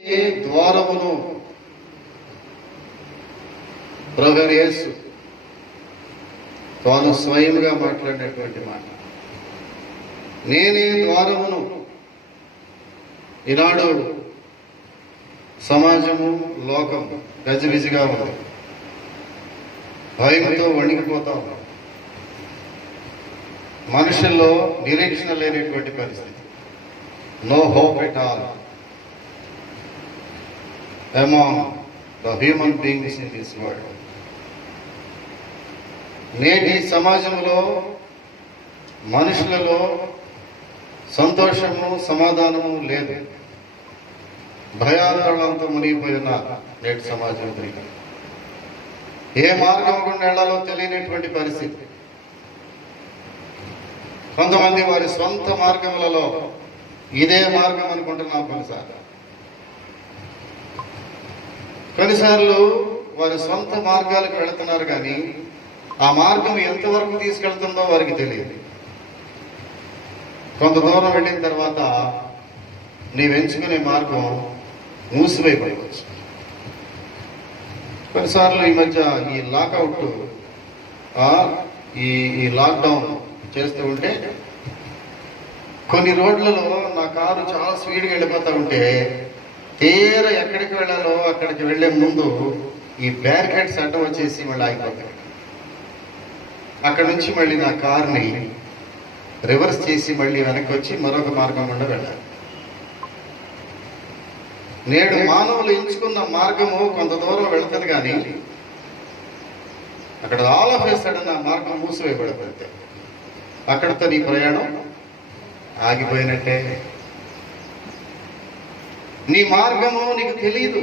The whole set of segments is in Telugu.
ద్వారమును ప్రభువైన యేసు తాను స్వయంగా మాట్లాడినటువంటి మాట. నేనే ద్వారమును. ఈనాడు సమాజము, లోకం గజిబిజిగా ఉంది. భయంతో వణికిపోతా ఉంది. మనుషుల్లో నిరీక్షణ లేనటువంటి పరిస్థితి. No hope at all among the human beings in this world. నేటి సమాజంలో మనుషులలో సంతోషము, సమాధానము లేదు. భయాందోళనతో మునిగిపోయిన నేటి సమాజం తిరిగి ఏ మార్గం గుండా వెళ్లాలో తెలియనటువంటి పరిస్థితి. కొంతమంది వారి సొంత మార్గములలో ఇదే మార్గం అనుకుంటున్నాం. కొన్నిసార్లు వారి సొంత మార్గాలకు వెళుతున్నారు, కానీ ఆ మార్గం ఎంతవరకు తీసుకెళ్తుందో వారికి తెలియదు. కొంత దూరం వెళ్ళిన తర్వాత నీవు ఎంచుకునే మార్గం మూసివేయబడవచ్చు. కొన్నిసార్లు ఈ మధ్య ఈ లాకౌట్, ఈ లాక్డౌన్ చేస్తూ ఉంటే కొన్ని రోడ్లలో నా కారు చాలా స్పీడ్గా వెళ్ళిపోతూ ఉంటే తీర ఎక్కడికి వెళ్ళాలో అక్కడికి వెళ్లే ముందు ఈ బ్యారికేడ్స్ అడ్డం వచ్చేసి మళ్ళీ ఆగిపోతాయి. అక్కడ నుంచి మళ్ళీ నా కార్ని రివర్స్ చేసి మళ్ళీ వెనక్కి వచ్చి మరొక మార్గం గుండా వెళ్ళాలి. నేడు మానవులు ఎంచుకున్న మార్గము కొంత దూరం వెళుతుంది, కానీ అక్కడ ఆల్ ఆఫ్ ఏ సడన్ ఆ మార్గం మూసివేయబడిపోతే అక్కడితో నీ ప్రయాణం ఆగిపోయినట్టే. నీ మార్గము నీకు తెలియదు.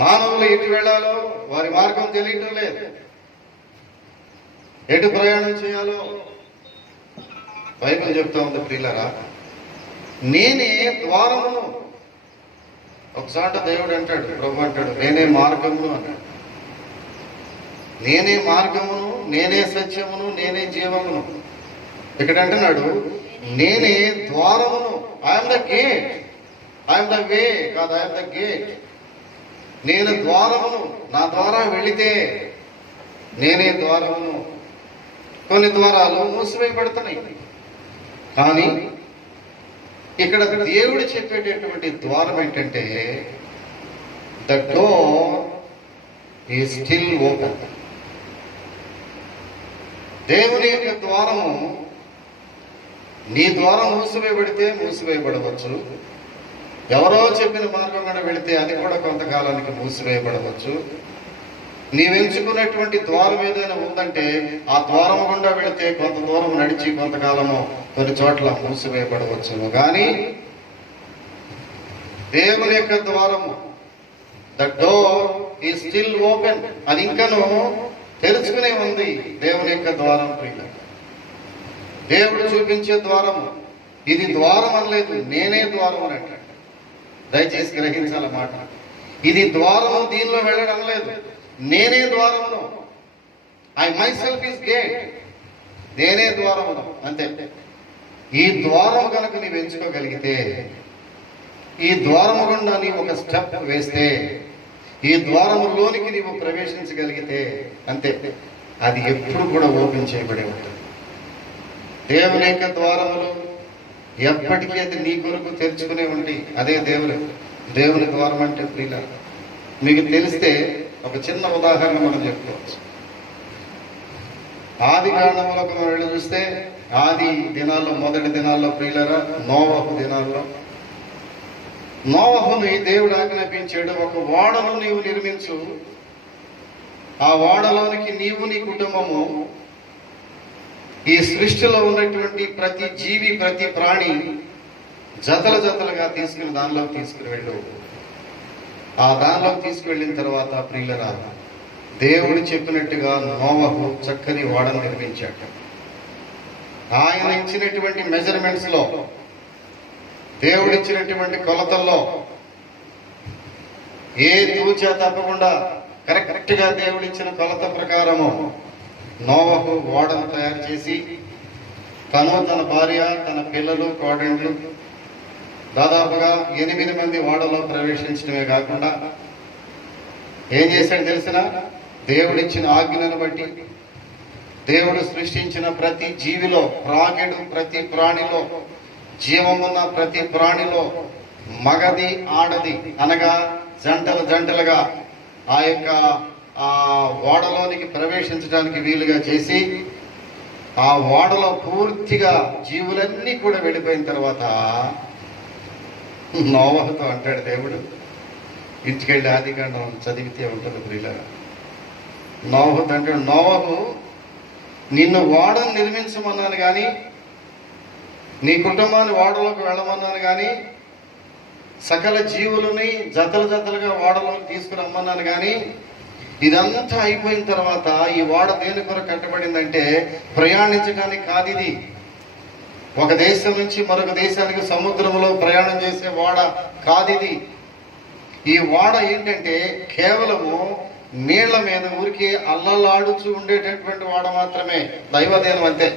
మానవులు ఎటు వెళ్ళాలో వారి మార్గం తెలియటం లేదు. ఎటు ప్రయాణం చేయాలో బైబిల్ చెప్తా ఉంది. ప్రియులారా, నేనే ద్వారమును. ఒకసారి దేవుడు అంటాడు, ప్రభు అంటాడు, నేనే మార్గమును అన్నాడు. నేనే మార్గమును, నేనే సత్యమును, నేనే జీవమును. ఇక్కడ అంటున్నాడు, నేనే ద్వారమును. I'm the gate. I'm the way కాదు, ఐఎమ్ ద గేట్. నేను ద్వారమును. నా ద్వారా వెళితే నేనే ద్వారమును. కొన్ని ద్వారాలు మూసివేయబడుతున్నాయి, కానీ ఇక్కడ దేవుడు చెప్పేటటువంటి ద్వారం ఏంటంటే the door is still open. దేవుని యొక్క ద్వారము, నీ ద్వారం మూసివేయబడితే మూసివేయబడవచ్చు. ఎవరో చెప్పిన మార్గం కూడా వెళితే అది కూడా కొంతకాలానికి మూసివేయబడవచ్చు. నీవెంచుకున్నటువంటి ద్వారం ఏదైనా ఉందంటే ఆ ద్వారం గుండా వెళితే కొంత దూరం నడిచి కొంతకాలము కొన్ని చోట్ల మూసివేయబడవచ్చును. కానీ దేవుని యొక్క ద్వారము, ద డోర్ ఈ స్టిల్ ఓపెన్, అది ఇంకను తెరుచుకునే ఉంది. దేవుని యొక్క ద్వారం ప్రియుల, దేవుడు చూపించే ద్వారము. ఇది ద్వారం అనలేదు, నేనే ద్వారం అని అంటాడు. దయచేసి గ్రహించాలన్నమాట. ఇది ద్వారము, దీనిలో వెళ్ళడం లేదు. నేనే ద్వారమును. I myself is gate. నేనే ద్వారమును, అంతే. ఈ ద్వారం కనుక నీవు ఎంచుకోగలిగితే, ఈ ద్వారము గుండా నీవు ఒక స్టెప్ వేస్తే, ఈ ద్వారములోనికి నీవు ప్రవేశించగలిగితే అంతే, అది ఎప్పుడు కూడా ఓపెన్ చేయబడి ఉంటుంది. దేవుని యొక్క ద్వారములు ఎప్పటికీ అది నీ కొరకు తెరుచుకునే ఉండి, అదే దేవుని ద్వారం అంటే. ప్రియుల, మీకు తెలిస్తే ఒక చిన్న ఉదాహరణ మనం చెప్పుకోవచ్చు. ఆది కాండములకు మనం వెళ్ళి చూస్తే, ఆది దినాల్లో, మొదటి దినాల్లో ప్రియులరా, నోవహు దినాల్లో నోవహుని దేవుడు ఆజ్ఞాపించాడు, ఒక ఓడను నీవు నిర్మించు. ఆ ఓడలోనికి నీవు, నీ కుటుంబము, ఈ సృష్టిలో ఉన్నటువంటి ప్రతి జీవి, ప్రతి ప్రాణి జతలుగా తీసుకుని దానిలోకి తీసుకుని వెళ్ళు. ఆ దానిలోకి తీసుకువెళ్ళిన తర్వాత ప్రియులరా, దేవుడు చెప్పినట్టుగా నోవహు చక్కని ఓడను నిర్మించాడు. ఆయన ఇచ్చినటువంటి మెజర్మెంట్స్ లో, దేవుడు ఇచ్చినటువంటి కొలతల్లో ఏ తూచా తప్పకుండా కరెక్ట్ గా దేవుడు ఇచ్చిన కొలత ప్రకారము నోవహు ఓడను తయారు చేసి తను, తన భార్య, తన పిల్లలు, కోడళ్ళు దాదాపుగా 8 మంది ఓడలో ప్రవేశించడమే కాకుండా ఏం చేశాడు తెలిసిన? దేవుడిచ్చిన ఆజ్ఞలను బట్టి, దేవుడు సృష్టించిన ప్రతి జీవిలో, ప్రాణుడు ప్రతి ప్రాణిలో, జీవమున్న ప్రతి ప్రాణిలో మగది ఆడది అనగా జంటలు జంటలుగా ఆ యొక్క ఓడలోనికి ప్రవేశించడానికి వీలుగా చేసి, ఆ ఓడలో పూర్తిగా జీవులన్నీ కూడా వెళ్ళిపోయిన తర్వాత నోవహుతో అంటాడు దేవుడు, ఇంటికెళ్ళి ఆదికాండం చదివితే ఉంటుంది ప్రియులారా. నోవహుతో అంటాడు, నోవహు నిన్ను ఓడను నిర్మించమన్నాను కానీ, నీ కుటుంబాన్ని ఓడలోకి వెళ్ళమన్నాను కానీ, సకల జీవులని జతలు జతలుగా ఓడలోకి తీసుకురమ్మన్నాను కానీ, ఇదంతా అయిపోయిన తర్వాత ఈ ఓడ దేని కొరకు కట్టబడిందంటే ప్రయాణించడానికి కాదు. ఇది ఒక దేశం నుంచి మరొక దేశానికి సముద్రంలో ప్రయాణం చేసే ఓడ కాదు. ఇది ఈ ఓడ ఏంటంటే కేవలము నీళ్ల మీద ఊరికే అల్లలాడుచూ ఉండేటటువంటి ఓడ మాత్రమే. దైవదేనం అంతే,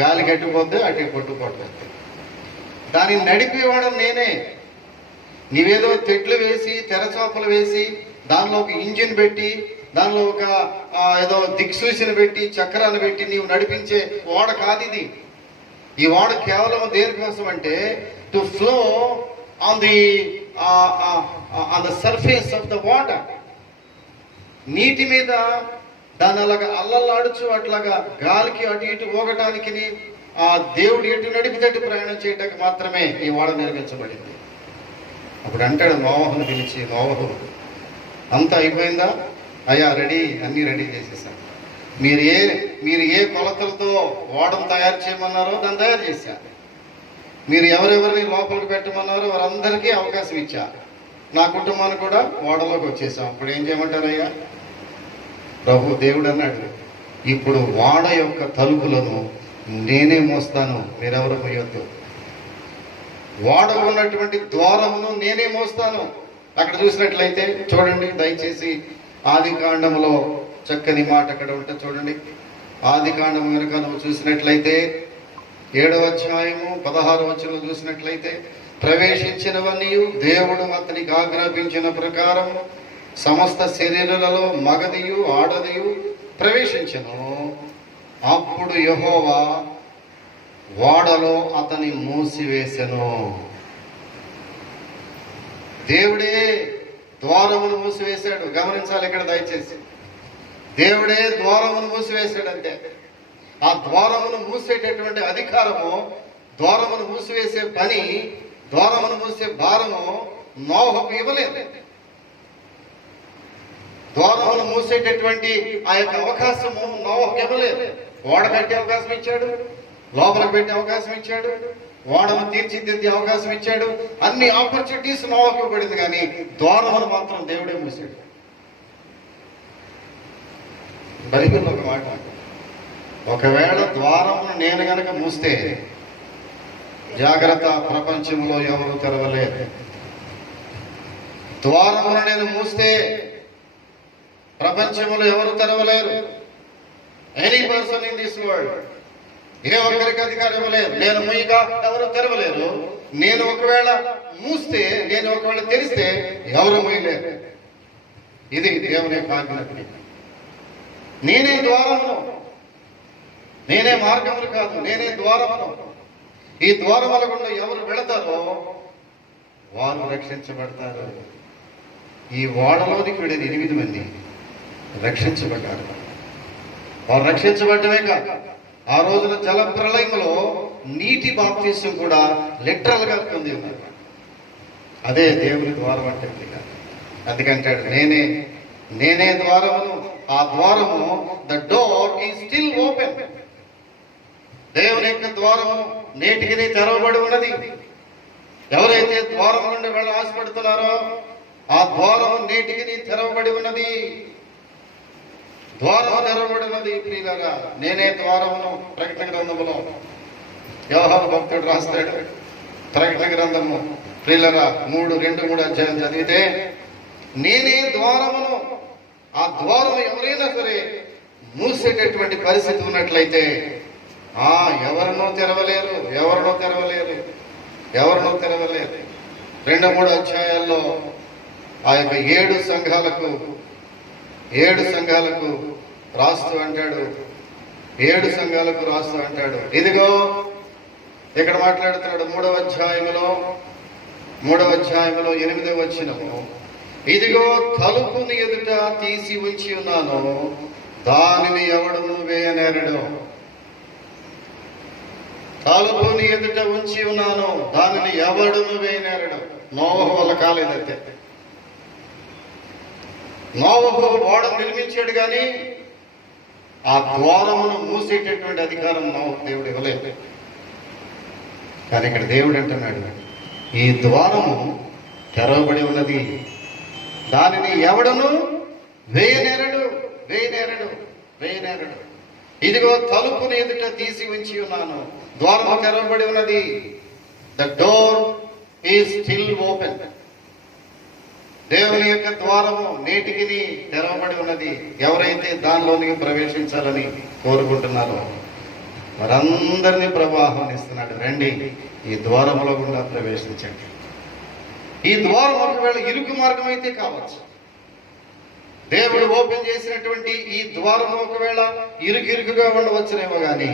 గాలి కట్టిపోతే అటు కొట్టుకోవట్లేదు. దాన్ని నడిపేవాడు నేనే. నీవేదో తెడ్లు వేసి తెరచాపలు వేసి దానిలో ఒక ఇంజిన్ పెట్టి దానిలో ఒక ఏదో దిక్సూచిని పెట్టి చక్రాన్ని పెట్టి నీవు నడిపించే ఓడ కాదు ఇది. ఈ ఓడ కేవలం దేనికోసం అంటే to flow on the surface of the water. నీటి మీద దాన్ని అలాగా అల్లల్లాడుచు అట్లాగా గాలికి అటు ఇటు ఊగటానికి ఆ దేవుడు ఎటు నడిపితేటి ప్రయాణం చేయడానికి మాత్రమే ఈ ఓడ నిర్మించబడింది. అప్పుడు అంటాడు నోవహును పిలిచి, నోవహు అంతా అయిపోయిందా? అయ్యా రెడీ, అన్నీ రెడీ చేసేసాను. మీరు ఏ కొలతలతో ఓడను తయారు చేయమన్నారో దాన్ని తయారు చేశాను. మీరు ఎవరెవరిని లోపలికి పెట్టమన్నారో వారందరికీ అవకాశం ఇచ్చా. నా కుటుంబాన్ని కూడా ఓడలోకి వచ్చేసాం. ఇప్పుడు ఏం చేయమంటారయ్యా? ప్రభు దేవుడు అన్నాడు, ఇప్పుడు ఓడ యొక్క తలుపులను నేనే మోస్తాను, మీరెవరు పోయొద్దు. ఓడ ఉన్నటువంటి ద్వారమును నేనే మోస్తాను. అక్కడ చూసినట్లయితే చూడండి దయచేసి, ఆదికాండములో చక్కని మాట అక్కడ ఉంటే చూడండి. ఆదికాండం కనుక నువ్వు చూసినట్లయితే 7వ అధ్యాయము 16వ వచనం చూసినట్లయితే, ప్రవేశించినవన్నీ దేవుడు అతనికి ఆజ్ఞాపించిన ప్రకారం సమస్త శరీరులలో మగదియు ఆడదియు ప్రవేశించెను. అప్పుడు యెహోవా ఓడలో అతని మూసివేసెను. దేవుడే ద్వారమును మూసివేశాడు. గమనించాలి ఇక్కడ దయచేసి, దేవుడే ద్వారమును మూసివేశాడంటే ఆ ద్వారమును మూసేటటువంటి అధికారము, ద్వారమును మూసివేసే పని, ద్వారమును మూసే భారము నోవహుకు ఇవ్వలేదు. ద్వారమును మూసేటటువంటి ఆ యొక్క అవకాశము నోవహుకు ఇవ్వలేదు. ఓడ కట్టే అవకాశం ఇచ్చాడు, లోపలికి పెట్టే అవకాశం ఇచ్చాడు, ఓడను తీర్చిదిద్దే అవకాశం ఇచ్చాడు. అన్ని ఆపర్చునిటీస్ నోవహుకు ఇవ్వబడింది, కానీ ద్వారమును మాత్రం దేవుడే మూసాడు. బైబిల్లో ఒక మాట, ఒకవేళ ద్వారమును నేను గనక మూస్తే జాగ్రత్త, ప్రపంచంలో ఎవరు తెరవలేరు. ద్వారమును నేను మూస్తే ప్రపంచంలో ఎవరు తెరవలేరు. Any person in this world, ఏ ఒక్కరికి అధికారం ఇవ్వలేదు. నేను ముయ్యగా ఎవరు తెరవలేరు. నేను ఒకవేళ మూస్తే, నేను ఒకవేళ తెరిస్తే ఎవరు ముయ్యలేరు. ఇది దేవుని ఆజ్ఞ. నేనే ద్వారమును, నేనే మార్గములు కాదు, నేనే ద్వారమును. ఈ ద్వారముల గుండా ఎవరు వెళతారో వారు రక్షించబడతారు. ఈ ఓడలోనికి వెళ్ళిన 8 మంది రక్షించబడ్డారు. వారు రక్షించబడ్డమే కాక ఆ రోజున జల ప్రళయంలో నీటి బాప్తీసం కూడా లిటరల్ గా పొంది ఉన్నారు. అదే దేవుని ద్వారం అంటే. అందుకంటాడు, నేనే ద్వారమును. ఆ ద్వారము, the door is still open. దేవుని యొక్క ద్వారము నేటికి తెరవబడి ఉన్నది. ఎవరైతే ద్వారం నుండి వెళ్ళ ఆశపడుతున్నారో ఆ ద్వారము నేటికి తెరవబడి ఉన్నది. ద్వారము తెరవబడి ఉన్నది. ప్రియులారా, నేనే ద్వారమును. ప్రకటన గ్రంథములో యోహాను భక్తుడు రాస్తాడు. ప్రకటన గ్రంథము ప్రియులారా 3:2-3 అధ్యాయం చదివితే, నేనే ద్వారమును. ఆ ద్వారము ఎవరైనా సరే మూసేటటువంటి పరిస్థితి ఉన్నట్లయితే ఎవరినో తెరవలేరు. ఎవరినో తెరవలేదు. 2-3 అధ్యాయాల్లో ఆ యొక్క 7 సంఘాలకు రాస్తూ అంటాడు, 7 సంఘాలకు రాస్తూ అంటాడు, ఇదిగో ఇక్కడ మాట్లాడుతున్నాడు 3వ అధ్యాయంలో 8వ వచనము, ఇదిగో తలుపుని ఎదుట తీసి ఉంచి ఉన్నాను, దానిని ఎవడును వేయనేరడు. తలుపుని ఎదుట ఉంచి ఉన్నాను, దానిని ఎవడును వేయనేరడు. నోవహు వల్ల కాలేదంతే. నోవహు ఓడ నిర్మించాడు కానీ ఆ ద్వారమును మూసేటటువంటి అధికారం నోవహు దేవుడు ఇవ్వలేదు. కానీ ఇక్కడ దేవుడు అంటున్నాడు, ఈ ద్వారము తెరవబడి ఉన్నది, దానిని ఎవడను వేయనేరడు. ఇదిగో తలుపుని ఎదుట తీసి ఉంచి ఉన్నాను, ద్వారము తెరవబడి ఉన్నది. The door is still open. దేవుని యొక్క ద్వారము నేటికి తెరవబడి ఉన్నది. ఎవరైతే దానిలోనికి ప్రవేశించాలని కోరుకుంటున్నారో వారందరినీ ప్రభు ఆహ్వానిస్తున్నాడు, రండి ఈ ద్వారములో గుండా ప్రవేశించండి. ఈ ద్వారం ఒకవేళ ఇరుకు మార్గం అయితే కావచ్చు, దేవుడు ఓపెన్ చేసినటువంటి ఈ ద్వారం ఒకవేళ ఇరుకుగా ఉండవచ్చునేమో కానీ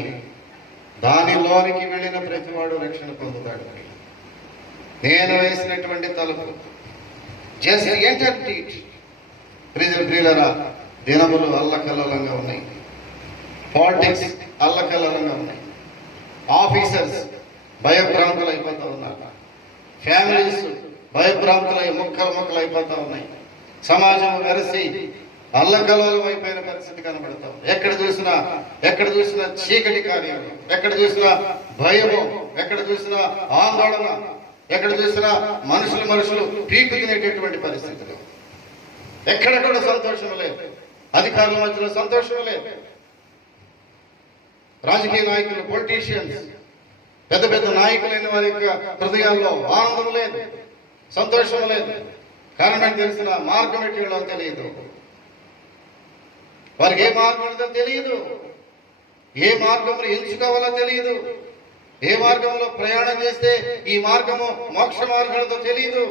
దానిలోనికి వెళ్ళిన ప్రతివాడు రక్షణ పొందుతాడు. నేను వేసినటువంటి తలుపు, జస్ట్ ఎంటర్ ఇట్. ప్రియులరా, దినములు అల్లకల్లోలంగా ఉన్నాయి, పాలిటిక్స్ అల్లకల్లోలంగా ఉన్నాయి, ఆఫీసర్స్ భయభ్రాంతులు అయిపోతూ ఉన్నారు, ఫ్యామిలీస్ భయభ్రాంతులై ముక్కలు అయిపోతూ ఉన్నాయి, సమాజం వెరసి అల్లకల్లోలం అయిపోయిన పరిస్థితి కనబడతాం. ఎక్కడ చూసినా చీకటి కార్యాలు, ఎక్కడ చూసినా భయము, ఎక్కడ చూసినా ఆందోళన, ఎక్కడ చూసినా మనుషులు పీకు తినేటటువంటి పరిస్థితులు. ఎక్కడ కూడా సంతోషం లేదు, అధికారుల మధ్యలో సంతోషం లేదు. రాజకీయ నాయకులు, పొలిటీషియన్స్, పెద్ద నాయకులైన వారి యొక్క హృదయాల్లో ఆనందం లేదు, సంతోషం లేదు. కారణం తెలిసిన మార్గం ఎట్టిలో తెలియదు, వారికి ఏ మార్గం ఉందో తెలియదు, ఏ మార్గంలో ఎంచుకోవాలో తెలియదు, ఏ మార్గంలో ప్రయాణం చేస్తే ఈ మార్గము మోక్ష మార్గంతో తెలియదు.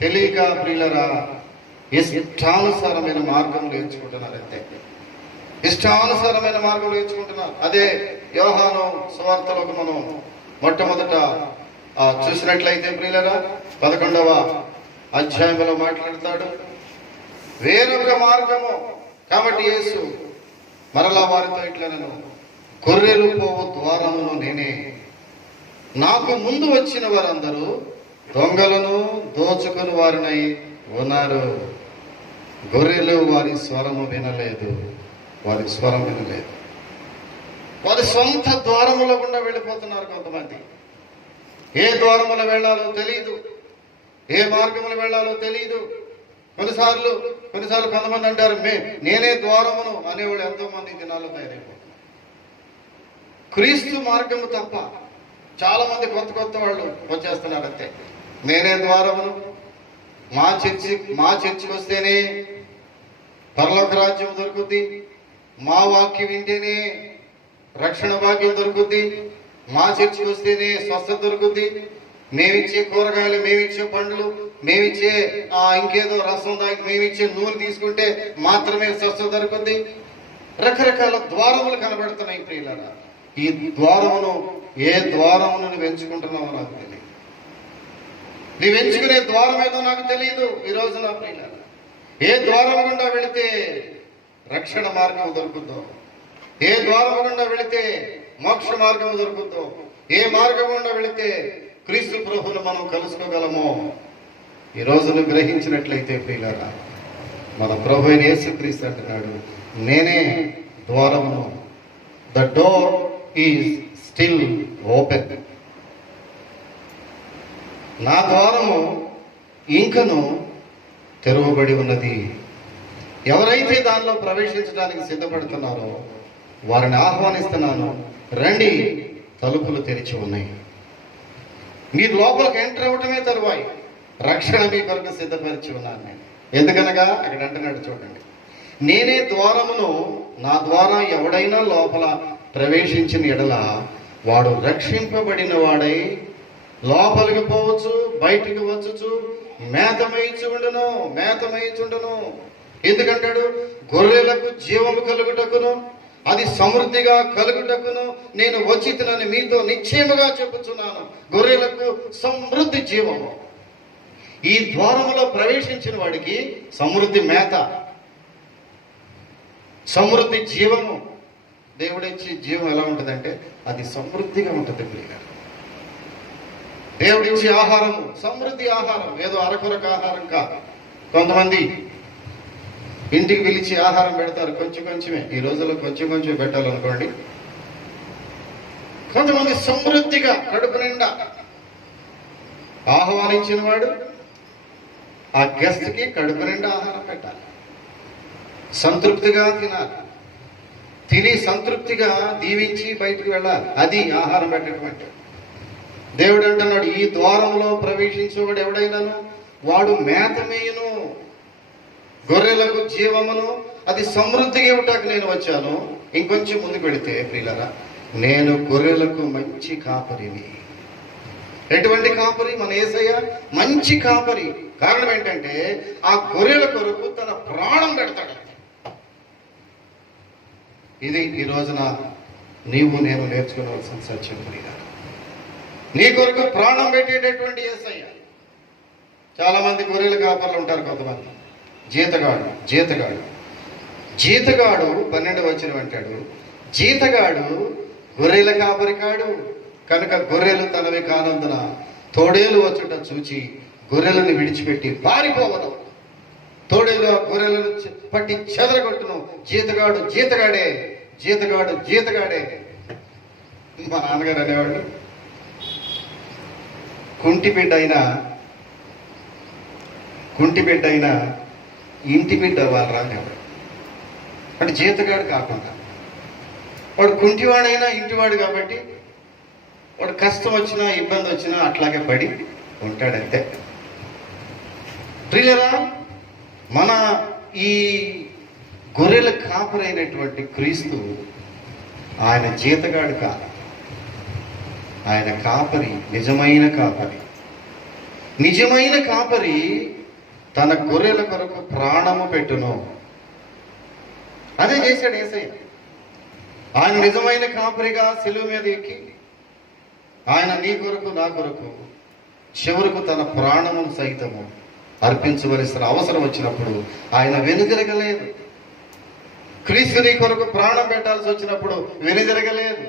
తెలియక ప్రియులరా ఇష్టానుసారమైన మార్గంలో ఎంచుకుంటున్నారు, అంతే. ఇష్టానుసారమైన మార్గంలో ఎంచుకుంటున్నారు. అదే యోహాను సువార్తలోకి మనం మొట్టమొదట చూసినట్లయితే ప్రియులరా 11వ అధ్యాయంలో మాట్లాడతాడు, వేరొక మార్గము. కాబట్టి యేసు మరలా వారితో ఇట్లనను, గొర్రెలు పోవు ద్వారమును నేనే, నాకు ముందు వచ్చిన వారందరూ దొంగలను దోచుకుని వారినై ఉన్నారు. గొర్రెలు వారి స్వరము వినలేదు, వారి సొంత ద్వారములో గుండా వెళ్ళిపోతున్నారు కొంతమంది. ఏ ద్వారములో వెళ్ళాలో తెలియదు, ఏ మార్గములు వెళ్ళాలో తెలియదు. కొన్నిసార్లు కొంతమంది అంటారు, నేనే ద్వారమును అనేవాళ్ళు ఎంతో మంది దినాల్లో తయారైపోతున్నారు. క్రీస్తు మార్గము తప్ప చాలా మంది కొత్త వాళ్ళు వచ్చేస్తున్నారు, అంతే. నేనే ద్వారమును, మా చర్చికి వస్తేనే పరలోక రాజ్యం దొరుకుద్ది, మా వాక్యం వింటేనే రక్షణ భాగ్యం దొరుకుద్ది, మా చర్చికి వస్తేనే స్వస్థత దొరుకుద్ది, మేమిచ్చే కూరగాయలు, మేమిచ్చే పండ్లు, మేమిచ్చే ఇంకేదో రసం దాగి, మేమిచ్చే నూనె తీసుకుంటే మాత్రమే స్వస్థత దొరుకుద్ది. రకరకాల ద్వారములు కనబడుతున్నాయి ప్రియులారా. ఈ ద్వారమును, ఏ ద్వారమును నువ్వు ఎంచుకుంటున్నావో నాకు తెలియదు, నువ్వు ఎంచుకునే ద్వారం ఏదో నాకు తెలియదు. ఈ రోజు నా ప్రియులారా, ఏ ద్వారం గుండా వెళితే రక్షణ మార్గం దొరుకుద్దో, ఏ ద్వారం గుండా వెళితే మోక్ష మార్గం దొరుకుద్దో, ఏ మార్గం గుండా వెళితే క్రీస్తు ప్రభువును మనం కలుసుకోగలమో ఈ రోజును గ్రహించినట్లయితే ప్రియులారా, మన ప్రభు అయిన యేసుక్రీస్తు అంటున్నాడు, నేనే ద్వారమును. The door is still open. నా ద్వారము ఇంకను తెరవబడి ఉన్నది. ఎవరైతే దానిలో ప్రవేశించడానికి సిద్ధపడుతున్నారో వారిని ఆహ్వానిస్తున్నాను, రండి, తలుపులు తెరిచి ఉన్నాయి. మీరు లోపలికి ఎంటర్ అవ్వటమే తరువాయి రక్షణ మీ కొరకు సిద్ధపరిచి ఉన్నాను నేను. ఎందుకనగా అక్కడ అంటున్నాడు చూడండి, నేనే ద్వారమును, నా ద్వారా ఎవడైనా లోపల ప్రవేశించిన ఎడల వాడు రక్షింపబడిన వాడై లోపలికి పోవచ్చు, బయటికి వచ్చుచు మేతమేయిచుండును. ఎందుకంటాడు? గొర్రెలకు జీవము కలుగుటకును అది సమృద్ధిగా కలుగుటకును నేను వచ్చితునని మీతో నిశ్చయముగా చెప్పుచున్నాను. గొర్రెలకు సమృద్ధి జీవము. ఈ ద్వారములో ప్రవేశించిన వాడికి సమృద్ధి మేత, సమృద్ధి జీవము. దేవుడిచ్చి జీవం ఎలా ఉంటుందంటే అది సమృద్ధిగా ఉంటుంది ప్రియులారా. దేవుడిచ్చి ఆహారము సమృద్ధి ఆహారం, ఏదో అరకొరకు ఆహారం కాదు. కొంతమంది ఇంటికి పిలిచి ఆహారం పెడతారు, కొంచెమే. ఈ రోజుల్లో కొంచెం పెట్టాలనుకోండి. కొంతమంది సమృద్ధిగా కడుపు నిండా ఆహ్వానించిన వాడు ఆ గెస్ట్కి కడుపు నిండా ఆహారం పెట్టాలి, సంతృప్తిగా తినాలి, తిని సంతృప్తిగా దీవించి బయటికి వెళ్ళాలి. అది ఆహారం పెట్టడం అంటే. దేవుడు అంటున్నాడు, ఈ ద్వారంలో ప్రవేశించేవాడు ఎవడైనాను వాడు మేతమేయును, గొర్రెలకు జీవమును అది సమృద్ధిగా ఇవ్వటానికి నేను వచ్చాను. ఇంకొంచెం ముందుకు పెడితే ప్రియులారా, నేను గొర్రెలకు మంచి కాపరిని. ఎటువంటి కాపరి? మన యేసయ్య మంచి కాపరి. కారణం ఏంటంటే ఆ గొర్రెల కొరకు తన ప్రాణం పెడతాడు. ఇది ఈ రోజున నీవు నేను నేర్చుకోవాల్సిన సత్యం ప్రియులారా. నీ కొరకు ప్రాణం పెట్టేటటువంటి యేసయ్య. చాలా మంది గొర్రెల కాపర్లు ఉంటారు. కొంతమంది జీతగాడు 12 వచనం అంటాడు, జీతగాడు గొర్రెల కాపరి కాడు కనుక గొర్రెలు తనవి కానందున తోడేలు వచ్చుట చూచి గొర్రెలను విడిచిపెట్టి పారిపోవడం. తోడేలు ఆ గొర్రెలను పట్టి చెదరగొట్టును. జీతగాడే. మా నాన్నగారు అనేవాడు, కుంటి బిడ్డ అయినా ఇంటి బిడ్డ వాళ్ళు రానివాడు. అంటే జీతగాడు కాకుండా వాడు కుంటివాడైనా ఇంటివాడు కాబట్టి వాడు కష్టం వచ్చినా ఇబ్బంది వచ్చినా అట్లాగే పడి ఉంటాడంతే. ప్రియులారా, మన ఈ గొర్రెల కాపరైనటువంటి క్రీస్తు ఆయన జీతగాడు కాదు, ఆయన కాపరి, నిజమైన కాపరి తన గొర్రెల కొరకు ప్రాణము పెట్టును. అదే చేశాడు యేసయ్య. ఆయన నిజమైన కాపరిగా సిలువ మీద ఎక్కి ఆయన నీ కొరకు నా కొరకు చివరకు తన ప్రాణమును సైతము అర్పించవలసిన అవసరం వచ్చినప్పుడు ఆయన వెనుదిరగలేదు. క్రీస్తు నీ కొరకు ప్రాణం పెట్టాల్సి వచ్చినప్పుడు వెనుదిరగలేదు.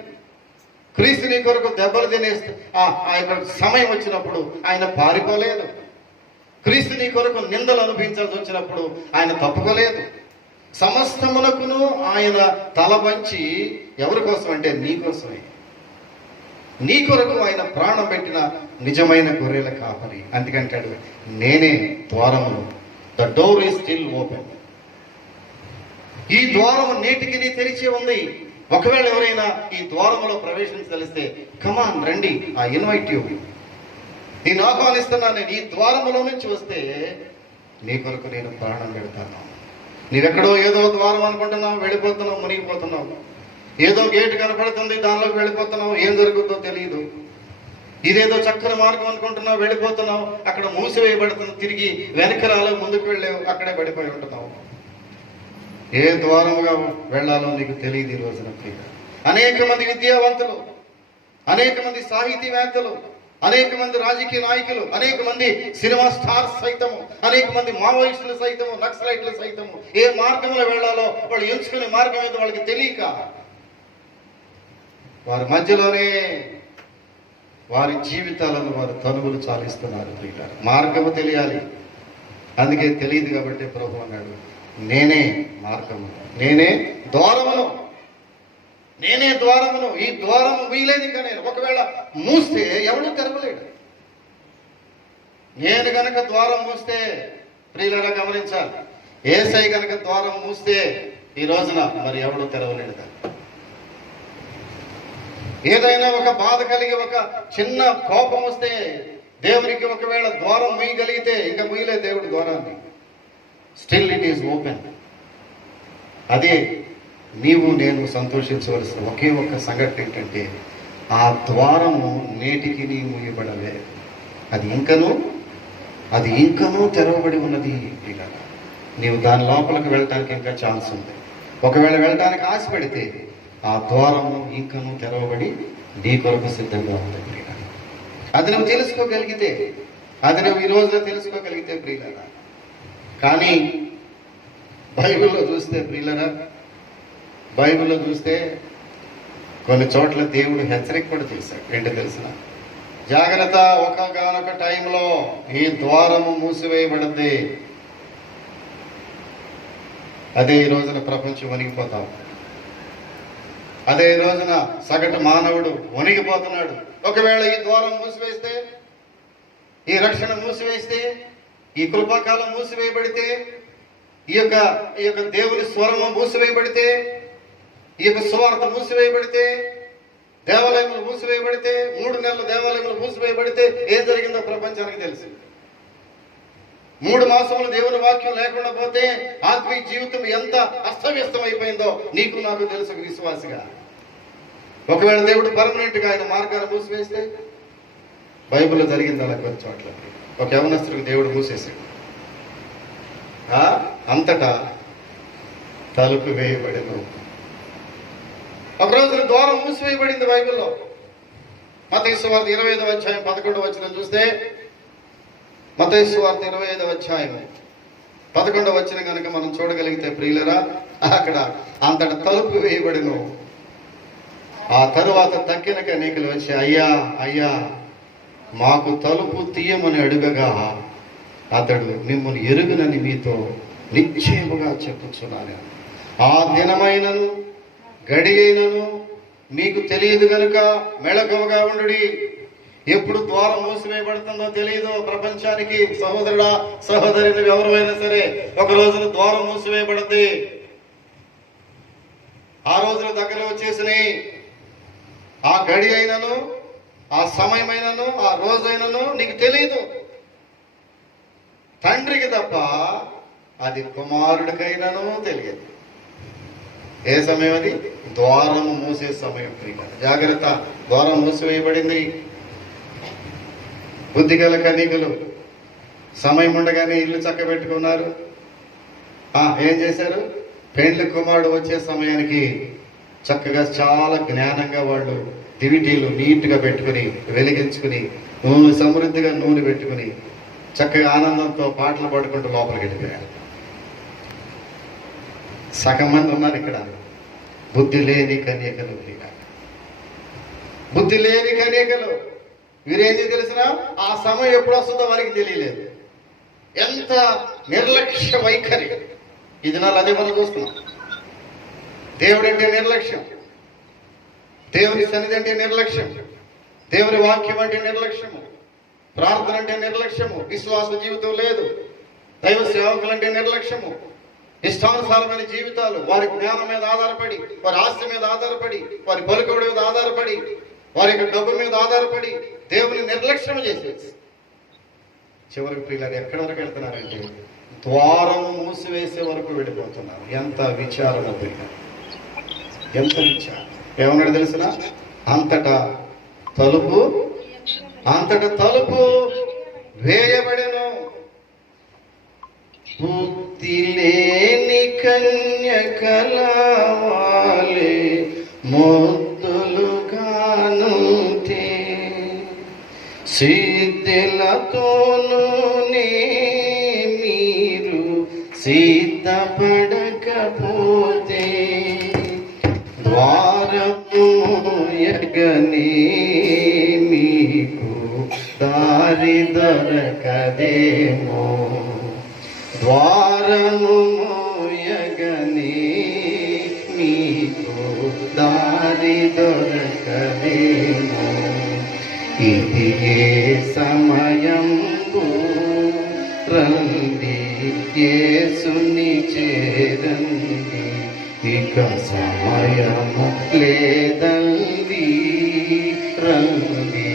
క్రీస్తు నీ కొరకు దెబ్బలు తినేస్తే ఆ యొక్క సమయం వచ్చినప్పుడు ఆయన పారిపోలేదు. క్రీస్తు నీ కొరకు నిందలు అనుభవించాల్సి వచ్చినప్పుడు ఆయన తప్పుకోలేదు. సమస్తమునకును ఆయన తల వంచి ఎవరి కోసం అంటే నీ కోసమే. నీ కొరకు ఆయన ప్రాణం పెట్టిన నిజమైన గొర్రెల కాపరి. అందుకంటాడు, నేనే ద్వారమును. The door is still open. ఈ ద్వారము నేటికి నీ తెరిచే ఉంది. ఒకవేళ ఎవరైనా ఈ ద్వారములో ప్రవేశించగలిస్తే కమాన్ రండి, ఆ ఇన్వైట్ యూ, నేను ఆహ్వానిస్తున్నాను. నేను ఈ ద్వారములో నుంచి వస్తే నీ కొరకు నేను ప్రాణం పెడతాను. నీవెక్కడో ఏదో ద్వారం అనుకుంటున్నావు, వెళ్ళిపోతున్నావు, మునిగిపోతున్నావు. ఏదో గేటు కనపడుతుంది, దానిలోకి వెళ్ళిపోతున్నావు, ఏం జరుగుతుందో తెలియదు. ఇదేదో చక్కని మార్గం అనుకుంటున్నావు, వెళ్ళిపోతున్నావు, అక్కడ మూసివేయబడుతుంది, తిరిగి వెనకరాలో ముందుకు వెళ్ళావు, అక్కడే పడిపోయి ఉంటున్నావు. ఏ ద్వారముగా వెళ్ళాలో నీకు తెలియదు. ఈ రోజున అనేక మంది విద్యావంతులు, అనేక మంది సాహితీవేత్తలు, అనేక మంది రాజకీయ నాయకులు, అనేక మంది సినిమా స్టార్స్ సైతము, అనేక మంది మావోయిస్టులు సైతము, నక్సలైట్లు సైతము ఏ మార్గంలో వెళ్ళాలో వాళ్ళు ఎంచుకునే మార్గం ఏదో వాళ్ళకి తెలియక వారి మధ్యలోనే వారి జీవితాలను వారు తనువులు చాలిస్తున్నారు. మార్గము తెలియాలి, అందుకే తెలియదు కాబట్టి ప్రభు అన్నాడు, నేనే మార్గము, నేనే ద్వారమును. ఈ ద్వారము వీలేదు. ఇంకా నేను ఒకవేళ మూస్తే ఎవడు తెరవలేడు. నేను గనక ద్వారం మూస్తే, ప్రియులారా గమనించాలి, యేసయ్య గనక ద్వారం మూస్తే ఈ రోజున మరి ఎవడు తెరవలేడు. ఏదైనా ఒక బాధ కలిగి ఒక చిన్న కోపం వస్తే దేవునికి ఒకవేళ ద్వారం మూయగలిగితే ఇంకా మూయలే దేవుడి ద్వారాన్ని. Still it is open. అదే నీవు నేను సంతోషించవలసిన ఒకే ఒక్క సంఘటన ఏంటంటే ఆ ద్వారము నేటికి నీ మూయబడలే. అది ఇంకనూ తెరవబడి ఉన్నది. ఇలా నీవు దాని లోపలికి వెళ్ళటానికి ఇంకా ఛాన్స్ ఉంది. ఒకవేళ వెళ్ళటానికి ఆశ పెడితే ఆ ద్వారము ఇంకనూ తెరవబడి నీ కొరకు సిద్ధంగా ఉంది. అది నువ్వు తెలుసుకోగలిగితే, అది నువ్వు ఈ రోజులో తెలుసుకోగలిగితే ప్రియులరా. కానీ బైబిల్లో చూస్తే ప్రియులరా, బైబిల్లో చూస్తే కొన్ని చోట్ల దేవుడు హెచ్చరిక కూడా చేశాడు. ఏంటో తెలిసిన జాగ్రత్త, ఒకగానొక టైంలో ఈ ద్వారము మూసివేయబడింది. అదే ఈ రోజున ప్రపంచం వణిగిపోతాం. అదే ఈ రోజున సగటు మానవుడు వణిగిపోతున్నాడు. ఒకవేళ ఈ ద్వారం మూసివేస్తే, ఈ రక్షణ మూసివేస్తే, ఈ కృపాకాలం మూసివేయబడితే, ఈ యొక్క దేవుని స్వరము మూసివేయబడితే, ఈ యొక్క సువార్త మూసివేయబడితే, దేవాలయములు మూసివేయబడితే, 3 నెలలు దేవాలయములు మూసివేయబడితే ఏం జరిగిందో ప్రపంచానికి తెలిసి 3 మాసములు దేవుని వాక్యం లేకుండా పోతే ఆత్మీయ జీవితం ఎంత అస్తవ్యస్తం అయిపోయిందో నీకు నాకు తెలుసు విశ్వాసిగా. ఒకవేళ దేవుడు పర్మనెంట్ గా ఆయన మార్గాన్ని మూసివేస్తే, బైబిల్లో జరిగింది అలా కొన్ని చోట్ల. ఒక యవనస్తుడికి దేవుడు మూసేసాడు. అంతటా తలుపు వేయబడెను. ఒక రోజున ద్వారం మూసివేయబడింది బైబిల్లో. మత్తయి సువార్త 25వ అధ్యాయం 11వ వచనం చూస్తే, మత్తయి సువార్త 25వ అధ్యాయం 11వ వచనం కనుక మనం చూడగలిగితే ప్రియులరా, అక్కడ అంతటా తలుపు వేయబడెను. ఆ తరువాత తక్కిన కన్యకలు వచ్చి, అయ్యా అయ్యా మాకు తలుపు తీయమని అడుగగా అతడు మిమ్మల్ని ఎరుగునని మీతో నిశ్చయముగా చెప్పుచున్నాను, ఆ దినమైనను గడి అయినను మీకు తెలియదు గనుక మెళకువగా ఉండుడి. ఎప్పుడు ద్వారం మూసివేయబడుతుందో తెలియదు ప్రపంచానికి. సహోదరుడా సహోదరి, నువ్వు ఎవరైనా సరే ఒక రోజున ద్వారం మూసివేయబడింది. ఆ రోజుల దగ్గర వచ్చేసినాయి. ఆ గడి అయినను, ఆ సమయమైనను, ఆ రోజైనను నీకు తెలియదు. తండ్రికి తప్ప అది కుమారుడికైనాను తెలియదు. ఏ సమయం అది? ద్వారము మూసే సమయం. జాగ్రత్త, ద్వారం మూసివేయబడింది. బుద్ధిగల కన్యకలు సమయం ఉండగానే ఇల్లు చక్కబెట్టుకున్నారు. ఏం చేశారు? పెండ్లి కుమారుడు వచ్చే సమయానికి చక్కగా చాలా జ్ఞానంగా వాళ్ళు దివిటీలు నీట్గా పెట్టుకుని, వెలిగించుకుని, నూనె సమృద్ధిగా నూనె పెట్టుకుని చక్కగా ఆనందంతో పాటలు పాడుకుంటూ లోపలికి వెళ్ళిపోయారు. సగం మంది ఉన్నారు ఇక్కడ బుద్ధి లేని కన్యకలు. బుద్ధి లేని కన్యకలు వీరేంటి తెలిసిన, ఆ సమయం ఎప్పుడు వస్తుందో వారికి తెలియలేదు. ఎంత నిర్లక్ష్య వైఖరి ఈ దినాలు అదే మనం చూస్తున్నాం. దేవుడు అంటే నిర్లక్ష్యం, దేవుని సన్నిధి అంటే నిర్లక్ష్యం, దేవుని వాక్యం అంటే నిర్లక్ష్యము, ప్రార్థన అంటే నిర్లక్ష్యము, విశ్వాస జీవితం లేదు, దైవ సేవకులు అంటే నిర్లక్ష్యము, ఇష్టానుసారమైన జీవితాలు, వారి జ్ఞానం మీద ఆధారపడి, వారి ఆస్తి మీద ఆధారపడి, వారి పలుకుబడి మీద ఆధారపడి, వారి యొక్క డబ్బు మీద ఆధారపడి దేవుని నిర్లక్ష్యం చేసేసి చివరికి పిల్లలు ఎక్కడి వరకు వెళ్తున్నారంటే ద్వారం మూసివేసే వరకు వెళ్ళిపోతున్నారు. ఎంత విచారణ పిల్లలు, ఎంత విచారం. ఏమన్నాడు తెలిసిన, అంతటా తలుపు వేయబడెను. బుద్ధి లేని కన్యకలవాలే మొద్దులుగానుంటే, సిద్ధులతోనూ మీరు సిద్ధపడకపోతే ద్వారము మూయగనే మీకు దారి దొరకదేమో. ద్వారము మూయగనే మీకు దారి దొరకదేమో. ఇది ఏ సమయం రండి యేసుని చేరండి, ఇక సమయము లేదండి, రండి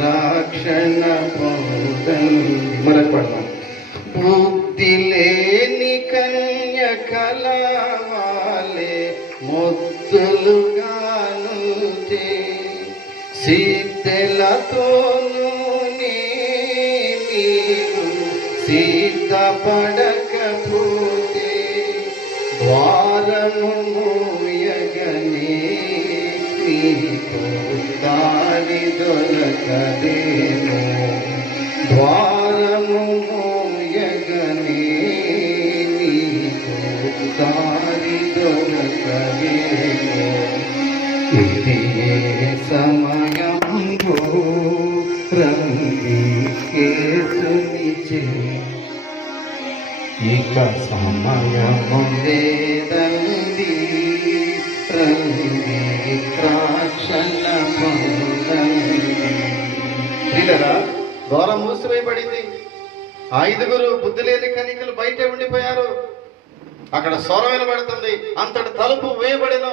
రక్షణ పొందండి. మరొక పడదాం. బుద్ధి లేని కన్యకలవాలే మొద్దులుగానుంటే, సిద్ధపడకపోతే ద్వారము మూయగనే నీకు దారి దొరకదేమో. ద్వారము మూయగనే నీకు దారి దొరకదేమో. ఇది ఏ సమయంలో రండి యేసునిచే, ఇక సమయము లేదండి రండి రక్షణ పొందండి. ప్రియులారా, ద్వారం మూసివేయబడింది. ఆ 5 బుద్ధి లేని కన్యకలు బయటే ఉండిపోయారు. అక్కడ స్వరం వినబడుతుంది, అంతటి తలుపు వేయబడిన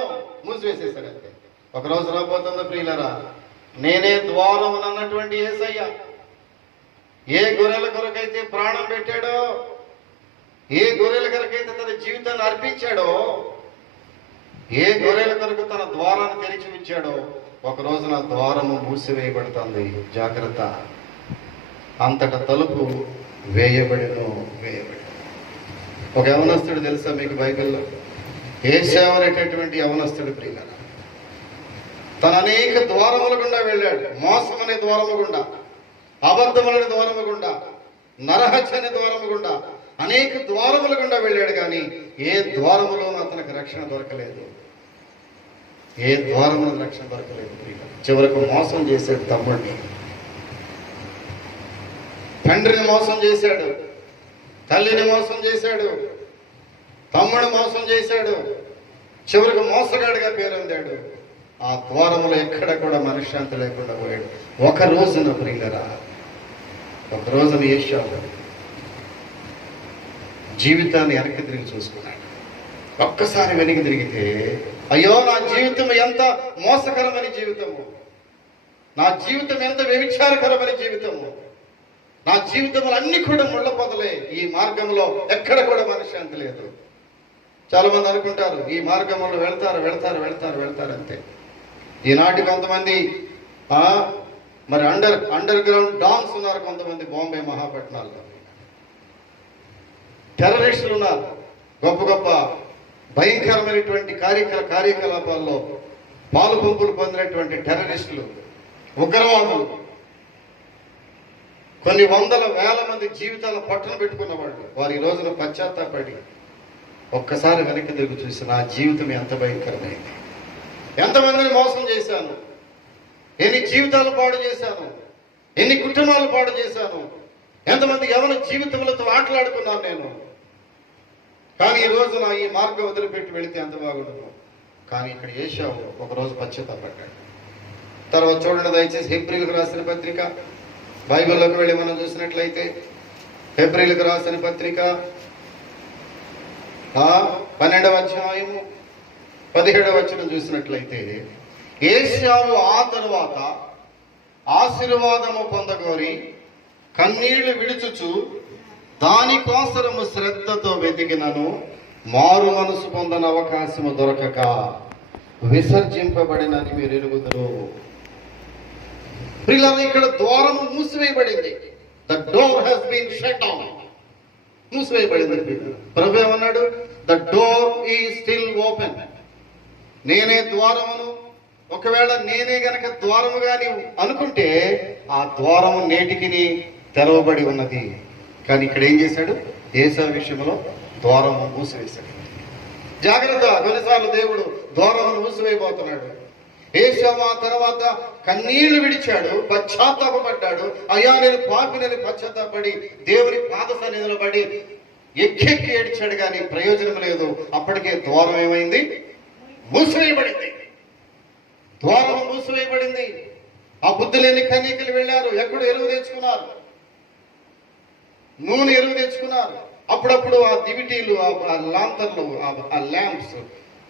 మూసివేసేసాడు. అంతే. ఒక రోజు రాబోతుంది ప్రియులారా, నేనే ద్వారం అన్నటువంటి యేసయ్య ఏ గొర్రెల కొరకైతే ప్రాణం పెట్టాడో, ఏ గొర్రెల కొరకైతే తన జీవితాన్ని అర్పించాడో, ఏ గొర్రెల కొరకు తన ద్వారాన్ని తెరిచి ఉంచాడో, ఒక రోజున ద్వారము మూసివేయబడుతుంది. జాగ్రత్త, అంతట తలుపు వేయబడిను. ఒక యవనస్తుడు తెలుసా మీకు బైబిల్లో? ఏశావు అనేటటువంటి యవనస్తుడు ప్రియులారా, తన అనేక ద్వారముల గుండా వెళ్ళాడు. మోసం అనే ద్వారము గుండా, అబద్ధములనే ద్వారము గుండా, నరహత్య అనే ద్వారము గుండా, అనేక ద్వారముల గుండా వెళ్ళాడు. కానీ ఏ ద్వారములోనూ అతనికి రక్షణ దొరకలేదు. ఏ ద్వారములో రక్షణ దొరకలేదు. చివరకు మోసం చేశాడు. తమ్ముడిని, తండ్రిని మోసం చేశాడు, తల్లిని మోసం చేశాడు, తమ్ముడిని మోసం చేశాడు. చివరికి మోసగాడిగా పేరొందాడు. ఆ ద్వారములో ఎక్కడ కూడా మనశ్శాంతి లేకుండా పోయాడు. ఒక రోజున ప్రియులారా, ఒక రోజున యేషావు జీవితాన్ని వెనక్కి తిరిగి చూసుకున్నాడు. ఒక్కసారి వెనక్కి తిరిగితే, అయ్యో నా జీవితం ఎంత మోసకరమైన జీవితము, నా జీవితం ఎంత వ్యభిచారకరమైన జీవితము, నా జీవితంలో అన్ని కూడా ముళ్ళ పొదలే, ఈ మార్గంలో ఎక్కడ కూడా మనశ్శాంతి లేదు. చాలా మంది అనుకుంటారు ఈ మార్గంలో వెళ్తారు అంతే. ఈనాటి కొంతమంది మరి అండర్ గ్రౌండ్ డాన్స్ ఉన్నారు, కొంతమంది బాంబే మహాపట్నాల్లో టెర్రరిస్టులు ఉన్నారు. గొప్ప గొప్ప భయంకరమైనటువంటి కార్యకలాపాల్లో పాలు పంపులు పొందినటువంటి టెర్రరిస్టులు, ఉగ్రవాదులు, కొన్ని వందల వేల మంది జీవితాలను పట్టున పెట్టుకున్న వాళ్ళు, వారి ఈ రోజున పశ్చాత్తాపడి ఒక్కసారి వెనక్కి తిరిగి చూసి, నా జీవితం ఎంత భయంకరమైంది, ఎంతమందిని మోసం చేశాను, ఎన్ని జీవితాలు పాడు చేశాను, ఎన్ని కుటుంబాలు పాడు చేశాను, ఎంతమంది యవన జీవితములతో ఆటలాడుకున్నాను నేను. కానీ ఈ రోజు నా ఈ మార్గం వదిలిపెట్టి వెళితే ఎంత బాగుండదు. కానీ ఇక్కడ యేషావు ఒకరోజు పశ్చాత్తాపడ్డాడు. తర్వాత చూడండి దయచేసి హెబ్రీలకు రాసిన పత్రిక, బైబిల్లోకి వెళ్ళి మనం చూసినట్లయితే హెబ్రీలకు రాసిన పత్రిక 12వ అధ్యాయము 17వ వచనం చూసినట్లయితే, యేషావు ఆ తరువాత ఆశీర్వాదము పొందగోరి కన్నీళ్లు విడుచుచు దానికోసరము శ్రద్ధతో వెతికినను మారు మనసు పొందని అవకాశము దొరకక విసర్జింపబడినని మీరు ఎరుగుదురు. ప్రియులారా, ఇక్కడ ద్వారము మూసివేయబడింది. The door has been shut down. మూసివేయబడింది. ప్రభు ఏమన్నాడు? The door is still open. నేనే ద్వారమును. ఒకవేళ నేనే గనక ద్వారముగా నీవు అనుకుంటే ఆ ద్వారము నేటికి తెరవబడి ఉన్నది. కానీ ఇక్కడ ఏం చేశాడు? ఏశావు విషయంలో ద్వారము మూసివేశాడు. జాగ్రత్త, కొన్నిసార్లు దేవుడు ద్వారమును మూసివేయబోతున్నాడు. ఏశావు ఆ తర్వాత కన్నీళ్లు విడిచాడు, పశ్చాత్తాపడ్డాడు. అయ్యా నేను పాపినని పశ్చాత్తాపడి దేవుని పాద సన్నిధిలో పడి ఎక్కెక్కి ఏడ్చాడు. కానీ ప్రయోజనం లేదు. అప్పటికే ద్వారం ఏమైంది? మూసివేయబడింది. ద్వారం మూసివేయబడింది. ఆ బుద్ధి లేని కన్యకలు వెళ్ళారు. ఎక్కడ ఎరువు తెచ్చుకున్నారు? నూనె ఎరువు తెచ్చుకున్నారు. అప్పుడప్పుడు ఆ దివిటీలు, ఆ లాంతర్లు, ఆ ల్యాంప్స్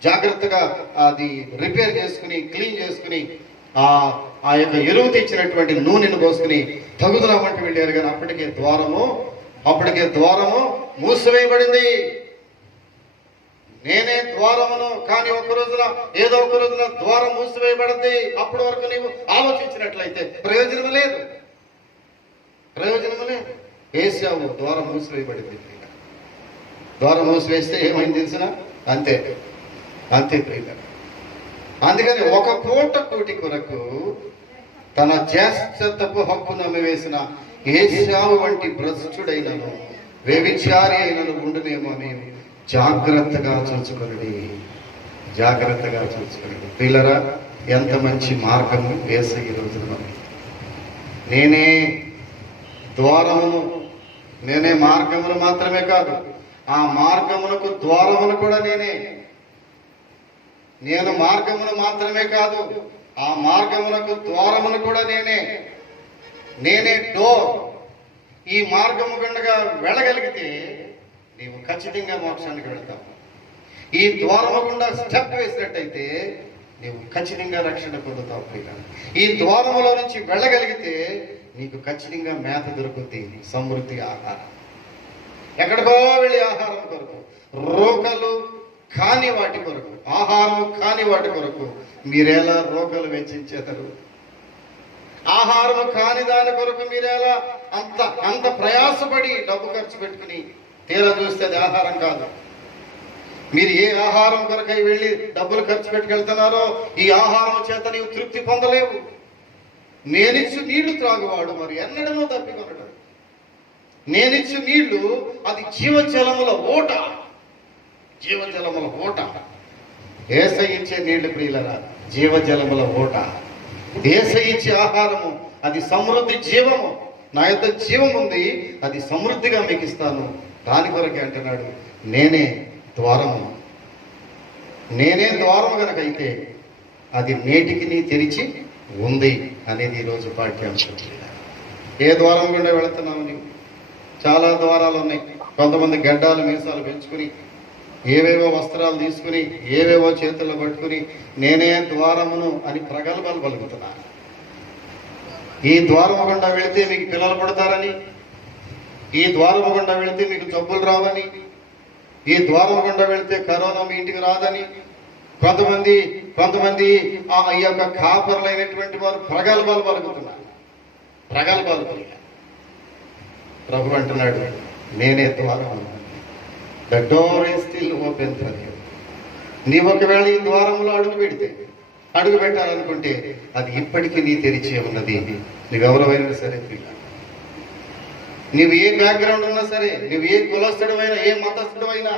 జాగ్రత్తగా అది రిపేర్ చేసుకుని, క్లీన్ చేసుకుని, ఆ యొక్క ఎరువు తెచ్చినటువంటి నూనెను పోసుకుని తగుదరామంటూ వెళ్ళారు. కానీ అప్పటికే ద్వారము మూసివేయబడింది. నేనే ద్వారమును. కానీ ఏదో ఒక రోజున ద్వారం మూసివేయబడింది. అప్పటి వరకు నీవు ఆలోచించినట్లయితే ప్రయోజనం లేదు. ఏశావు ద్వారం మూసివేయబడింది. ద్వారం మూసివేస్తే ఏమైంది తెలిసిన? అంతే అంతే ప్రియుల. అందుకని ఒక పూట కోటి కొరకు తన జ్యేష్ఠతపు హక్కును అమ్మివేసిన ఏశావు వంటి భ్రష్టుడైనను వ్యభిచారి అయినను ఉండునేమో అని జాగ్రత్తగా చూసుకుని, జాగ్రత్తగా చూసుకుని. పిల్లరా, ఎంత మంచి మార్గము యేసు ఈ రోజున మనకి. నేనే ద్వారమును, నేనే మార్గమును మాత్రమే కాదు, ఆ మార్గమునకు ద్వారమును కూడా నేనే. నేను మార్గమును మాత్రమే కాదు, ఆ మార్గమునకు ద్వారమును కూడా నేనే. నేనే డోర్. ఈ మార్గము గుండగా వెళ్ళగలిగితే నీవు ఖచ్చితంగా మోక్షానికి వెళ్తావు. ఈ ద్వారము గుండా స్టెప్ వేసినట్టయితే నీవు ఖచ్చితంగా రక్షణ పొందుతావు ప్రియుల. ఈ ద్వారములో నుంచి వెళ్ళగలిగితే నీకు ఖచ్చితంగా మేత దొరుకుతుంది, సమృద్ధి ఆహారం. ఎక్కడికో వెళ్ళి ఆహారం కొరకు, రోకలు కాని వాటి కొరకు, ఆహారం కాని వాటి కొరకు మీరేలా రోకలు వెచ్చించేతారు? ఆహారం కాని దాని కొరకు మీరేలా అంత ప్రయాసపడి డబ్బు ఖర్చు పెట్టుకుని తీరా చూస్తే అది ఆహారం కాదు. మీరు ఏ ఆహారం కొరకై వెళ్ళి డబ్బులు ఖర్చు పెట్టుకెళ్తున్నారో ఈ ఆహారం చేత నీవు తృప్తి పొందలేవు. నేనిచ్చు నీళ్లు త్రాగువాడు మరి ఎన్నడనో తప్పికొనడు. నేనిచ్చు నీళ్లు అది జీవజలముల ఓట, జీవజలముల ఓట. యేసయ్య ఇచ్చే నీళ్లు ప్రియులరా జీవజలముల ఓట. యేసయ్య ఇచ్చే ఆహారము అది సమృద్ధి జీవము. నా యొక్క జీవం ఉంది, అది సమృద్ధిగా మీకు ఇస్తాను. దాని కొరకే అంటున్నాడు నేనే ద్వారము. నేనే ద్వారము కనుక అయితే అది నేటికి నీ తెరిచి ఉంది అనేది ఈరోజు పాఠ్యాంశం. ఏ ద్వారం గుండా వెళుతున్నావు నీవు? చాలా ద్వారాలు ఉన్నాయి. కొంతమంది గడ్డాలు మీసాలు పెంచుకుని ఏవేవో వస్త్రాలు తీసుకుని ఏవేవో చేతుల్లో పట్టుకుని నేనే ద్వారమును అని ప్రగల్భాలు పలుకుతున్నారు. ఈ ద్వారము గుండా వెళితే మీకు పిల్లలు పడతారని, ఈ ద్వారము గుండా వెళితే మీకు జబ్బులు రావని, ఈ ద్వారము గుండా వెళితే కరోనా మీ ఇంటికి రాదని కొంతమంది ఈ యొక్క కాపరులైనటువంటి వారు ప్రగల్భాలు పలుకుతున్నారు. ప్రగల్భాలు పలికారు. ప్రభు అంటున్నాడు నేనే ద్వారం. The door is still open for you. నీవు ఒకవేళ ఈ ద్వారంలో అడుగు పెట్టాలనుకుంటే అది ఇప్పటికీ నీ తెరిచే ఉన్నది. నువ్వెవరైనా సరే పిల్ల, నువ్వు ఏ బ్యాక్గ్రౌండ్ ఉన్నా సరే, నువ్వు ఏ కులస్తుడు అయినా, ఏ మతస్థుడు అయినా,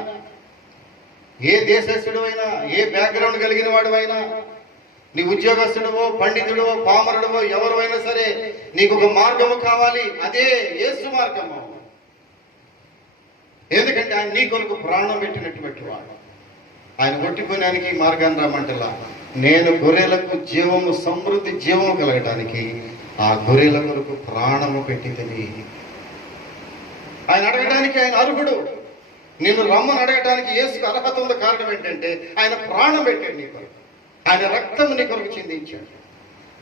ఏ దేశస్థుడు అయినా, ఏ బ్యాక్గ్రౌండ్ కలిగిన వాడు అయినా, నీ ఉద్యోగస్తుడువో పండితుడువో పామరుడువో ఎవరైనా సరే నీకు ఒక మార్గము కావాలి. అదే యేసు మార్గము. ఎందుకంటే ఆయన నీ కొరకు ప్రాణం పెట్టినటువంటి వాడు. ఆయన ఒట్టిపోయినానికి మార్గాన్ని రమ్మంటలా. నేను గొర్రెలకు జీవము, సమృద్ధి జీవము కలగటానికి ఆ గొర్రెల కొరకు ప్రాణము పెట్టింది. ఆయన అడగడానికి ఆయన అర్హుడు. నిన్ను రమ్మని అడగటానికి యేసుకు అర్హత ఉన్న కారణం ఏంటంటే ఆయన ప్రాణం పెట్టాడు నీ కొరకు. ఆయన రక్తం నీ కొరకు చిందించాడు.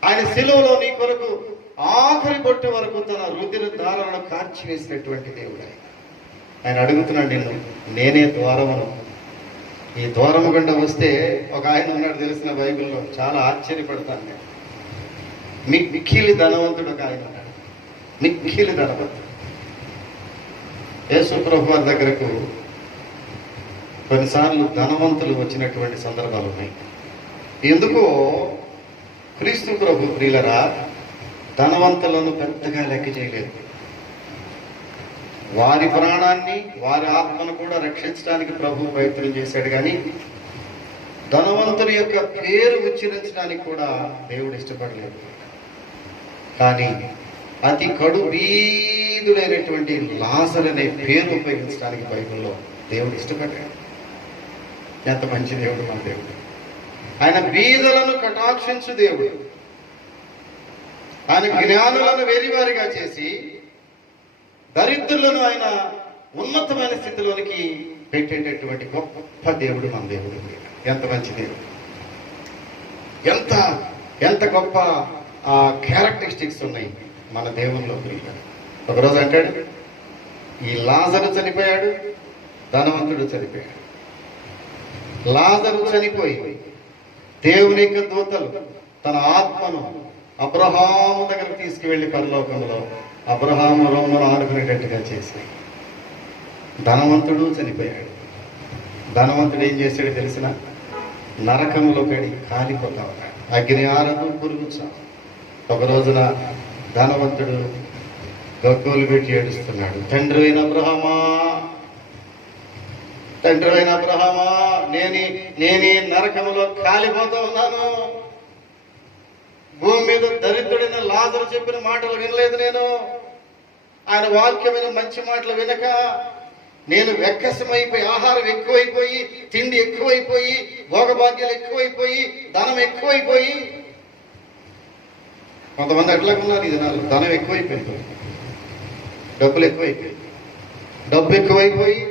ఆయన శిలువలో నీ కొరకు ఆఖరి బొట్టు వరకు తన రుధిర ధారలను కార్చివేసినటువంటి దేవుడు. ఆయన అడుగుతున్నాడు నిన్ను, నేనే ద్వారమును. ఈ ద్వారము గుండా వస్తే ఒక ఆయన ఉన్నాడు తెలిసిన బైబిల్లో, చాలా ఆశ్చర్యపడతాను నేను. మిక్కిలి ధనవంతుడు ఒక ఆయన ఉన్నాడు. మిక్కిలి ధనవంతుడు. యేసు ప్రభు వారి దగ్గరకు కొన్నిసార్లు ధనవంతులు వచ్చినటువంటి సందర్భాలు ఉన్నాయి. ఎందుకో క్రీస్తు ప్రభు ప్రియులరా ధనవంతులను పెద్దగా లెక్క చేయలేదు. వారి ప్రాణాన్ని, వారి ఆత్మను కూడా రక్షించడానికి ప్రభు ప్రయత్నం చేశాడు. కానీ ధనవంతుని యొక్క పేరు ఉచ్చరించడానికి కూడా దేవుడు ఇష్టపడలేదు. కానీ అతి కడు బీదుడైనటువంటి లాజరు అనే పేరు ఉపయోగించడానికి బైబిల్లో దేవుడు ఇష్టపడ్డాడు. ఎంత మంచి దేవుడు మన దేవుడు. ఆయన బీదలను కటాక్షించు దేవుడు. ఆయన జ్ఞానులను వేరివారిగా చేసి దరిద్రులను ఆయన ఉన్నతమైన స్థితిలోనికి పెట్టేటటువంటి గొప్ప దేవుడు మన దేవుడు. ఎంత మంచి దేవుడు, ఎంత గొప్ప క్యారెక్టరిస్టిక్స్ ఉన్నాయి మన దేవునిలో. ఒకరోజు అంటాడు, ఈ లాజరు చనిపోయాడు, ధనవంతుడు చనిపోయాడు. లాజరు చనిపోయి దేవుని యొక్క దూతలు తన ఆత్మను అబ్రహాము దగ్గర తీసుకువెళ్ళి పరలోకంలో అబ్రహాము రోమను ఆనుకునేటట్టుగా చేసి ధనవంతుడు చనిపోయాడు. ధనవంతుడు ఏం చేశాడో తెలిసిన, నరకంలో పడి కాలిపోతా ఉన్నాడు. అగ్ని ఆరదు, పురుగు చావు. ఒక రోజున ధనవంతుడు గగ్గోలు పెట్టి ఏడుస్తున్నాడు. తండ్రి అయిన అబ్రహామా, తండ్రి అయిన అబ్రహామా, నేనే నరకంలో కాలిపోతా ఉన్నాను. భూమి మీద దరిద్రుడైన లాజరు చెప్పిన మాటలు వినలేదు నేను. ఆయన వాక్యమైన మంచి మాటలు వినక నేను వెక్కసమైపోయి, ఆహారం ఎక్కువైపోయి, తిండి ఎక్కువైపోయి, భోగభాగ్యాలు ఎక్కువైపోయి, ధనం ఎక్కువైపోయి, కొంతమంది అట్లాగున్నారు ఈ దినాలు. ధనం ఎక్కువైపోయింది, డబ్బులు ఎక్కువైపోయి, డబ్బు ఎక్కువైపోయి,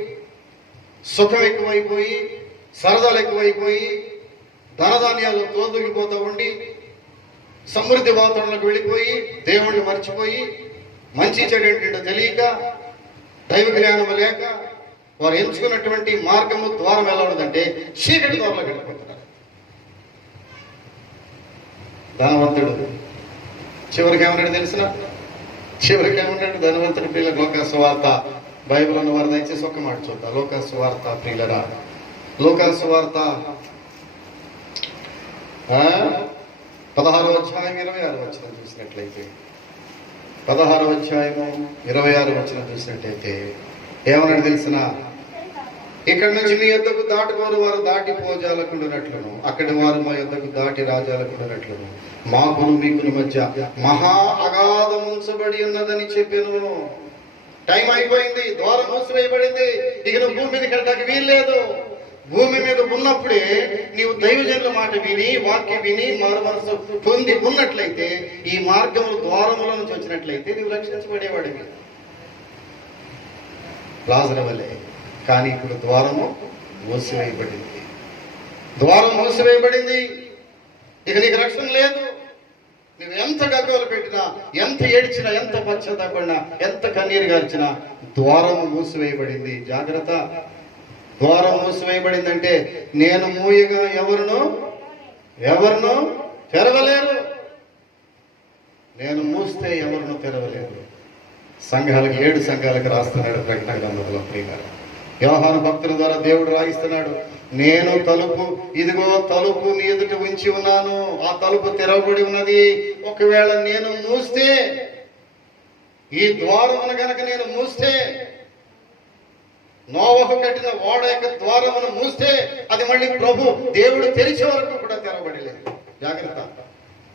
సుఖం ఎక్కువైపోయి, సరదాలు ఎక్కువైపోయి, ధనధాన్యాలు తోదుగిపోతూ ఉండి, సమృద్ధి వాతావరణంలోకి వెళ్ళిపోయి, దేవుణ్ణి మర్చిపోయి, మంచి చెడు ఏంటంటే తెలియక, దైవ జ్ఞానం లేక వారు ఎంచుకున్నటువంటి మార్గము, ద్వారం ఎలా ఉండదంటే చీకటి ద్వారంలో వెళ్ళిపోతున్నారు. ధనవంతుడు చివరికి ఏమన్నాడు తెలిసిన? చివరికి ఏమన్నాడు ధనవంతుడి ప్రియుల? లోక సువార్త బైబిల్ ఉన్న వారు దయచేసి ఒక్క మాట చూద్దాం. లోక సువార్త ప్రియులరా, లోక సువార్త 16వ అధ్యాయం 26వ వచనం చూసినట్లయితే, 16వ అధ్యాయము 26వ వచనం చూసినట్లయితే ఏమన్నాడు తెలిసిన? ఇక్కడ నుంచి మీ యొద్దకు దాటుకోరు వారు దాటిపోజాలకుండానట్లును, అక్కడి వారు మా యొద్దకు దాటి రాజాలకుండానట్లును మాకును మీకును మధ్య మహా అగాధం ఉంచబడి ఉన్నదని చెప్పాను. టైం అయిపోయింది, ద్వారం మూసివేయబడింది. ఇక నువ్వు భూమి మీదకి వెళ్ళడానికి వీల్లేదు. భూమి మీద ఉన్నప్పుడే నీవు దైవజనుల మాట విని, వాక్యం విని, మారు మనసు పొంది ఉన్నట్లయితే, ఈ మార్గము ద్వారముల నుంచి వచ్చినట్లయితే నీవు రక్షించబడేవాడివి లాజరు వలె. కానీ ఇప్పుడు ద్వారము మూసివేయబడింది. ద్వారం మూసివేయబడింది. ఇక నీకు రక్షణ లేదు. నువ్వు ఎంత గగ్గోలు పెట్టినా, ఎంత ఏడ్చినా, ఎంత పశ్చాత్తాపడినా, ఎంత కన్నీరు గార్చినా ద్వారము మూసివేయబడింది. జాగ్రత్త. ద్వారం మూసివేయబడిందంటే నేను మూయగా ఎవరును తెరవలేరు. నేను మూస్తే ఎవరును తెరవలేరు. సంఘాలకు 7 సంఘాలకు రాస్తున్నాడు ప్రకటన గ్రంథంలో. ప్రియులారా, యోహాను భక్తుల ద్వారా దేవుడు రాయిస్తున్నాడు, నేను తలుపు, ఇదిగో తలుపు నీ ఎదుట ఉంచి ఉన్నాను, ఆ తలుపు తెరవబడి ఉన్నది. ఒకవేళ నేను మూస్తే, ఈ ద్వారమును గనక నేను మూస్తే, నోవహు కట్టిన ఓడ యొక్క ద్వారమును మూస్తే, అది మళ్ళీ ప్రభు దేవుడు తెరిచే వరకు కూడా తెరవబడలేదు. జాగ్రత్త.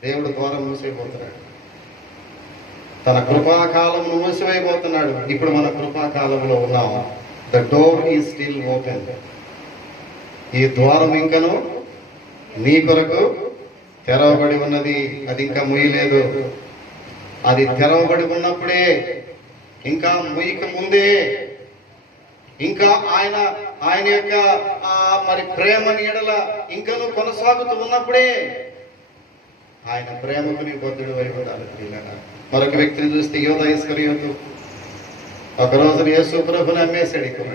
దేవుడు ద్వారం మూసివేయబోతున్నాడు. తన కృపాకాలమును మూసివేయబోతున్నాడు. ఇప్పుడు మన కృపాకాలంలో ఉన్నాము. The door is still open. ఈ ద్వారం ఇంకను నీ కొరకు తెరవబడి ఉన్నది. అది ఇంకా ముయ్యలేదు. అది తెరవబడి ఉన్నప్పుడే, ఇంకా ముయ్యక ముందే, ఇంకా ఆయన యొక్క మరి ప్రేమ నీడల ఇంకను కొనసాగుతూ ఉన్నప్పుడే ఆయన ప్రేమకు నీ బొద్దుడు అయి ఉండాలి. మరొక వ్యక్తిని చూస్తే యోధ ఇస్కరియోతు ఒక రోజున యేసు ప్రభుని అమ్మేశాడు. ఇక్కడ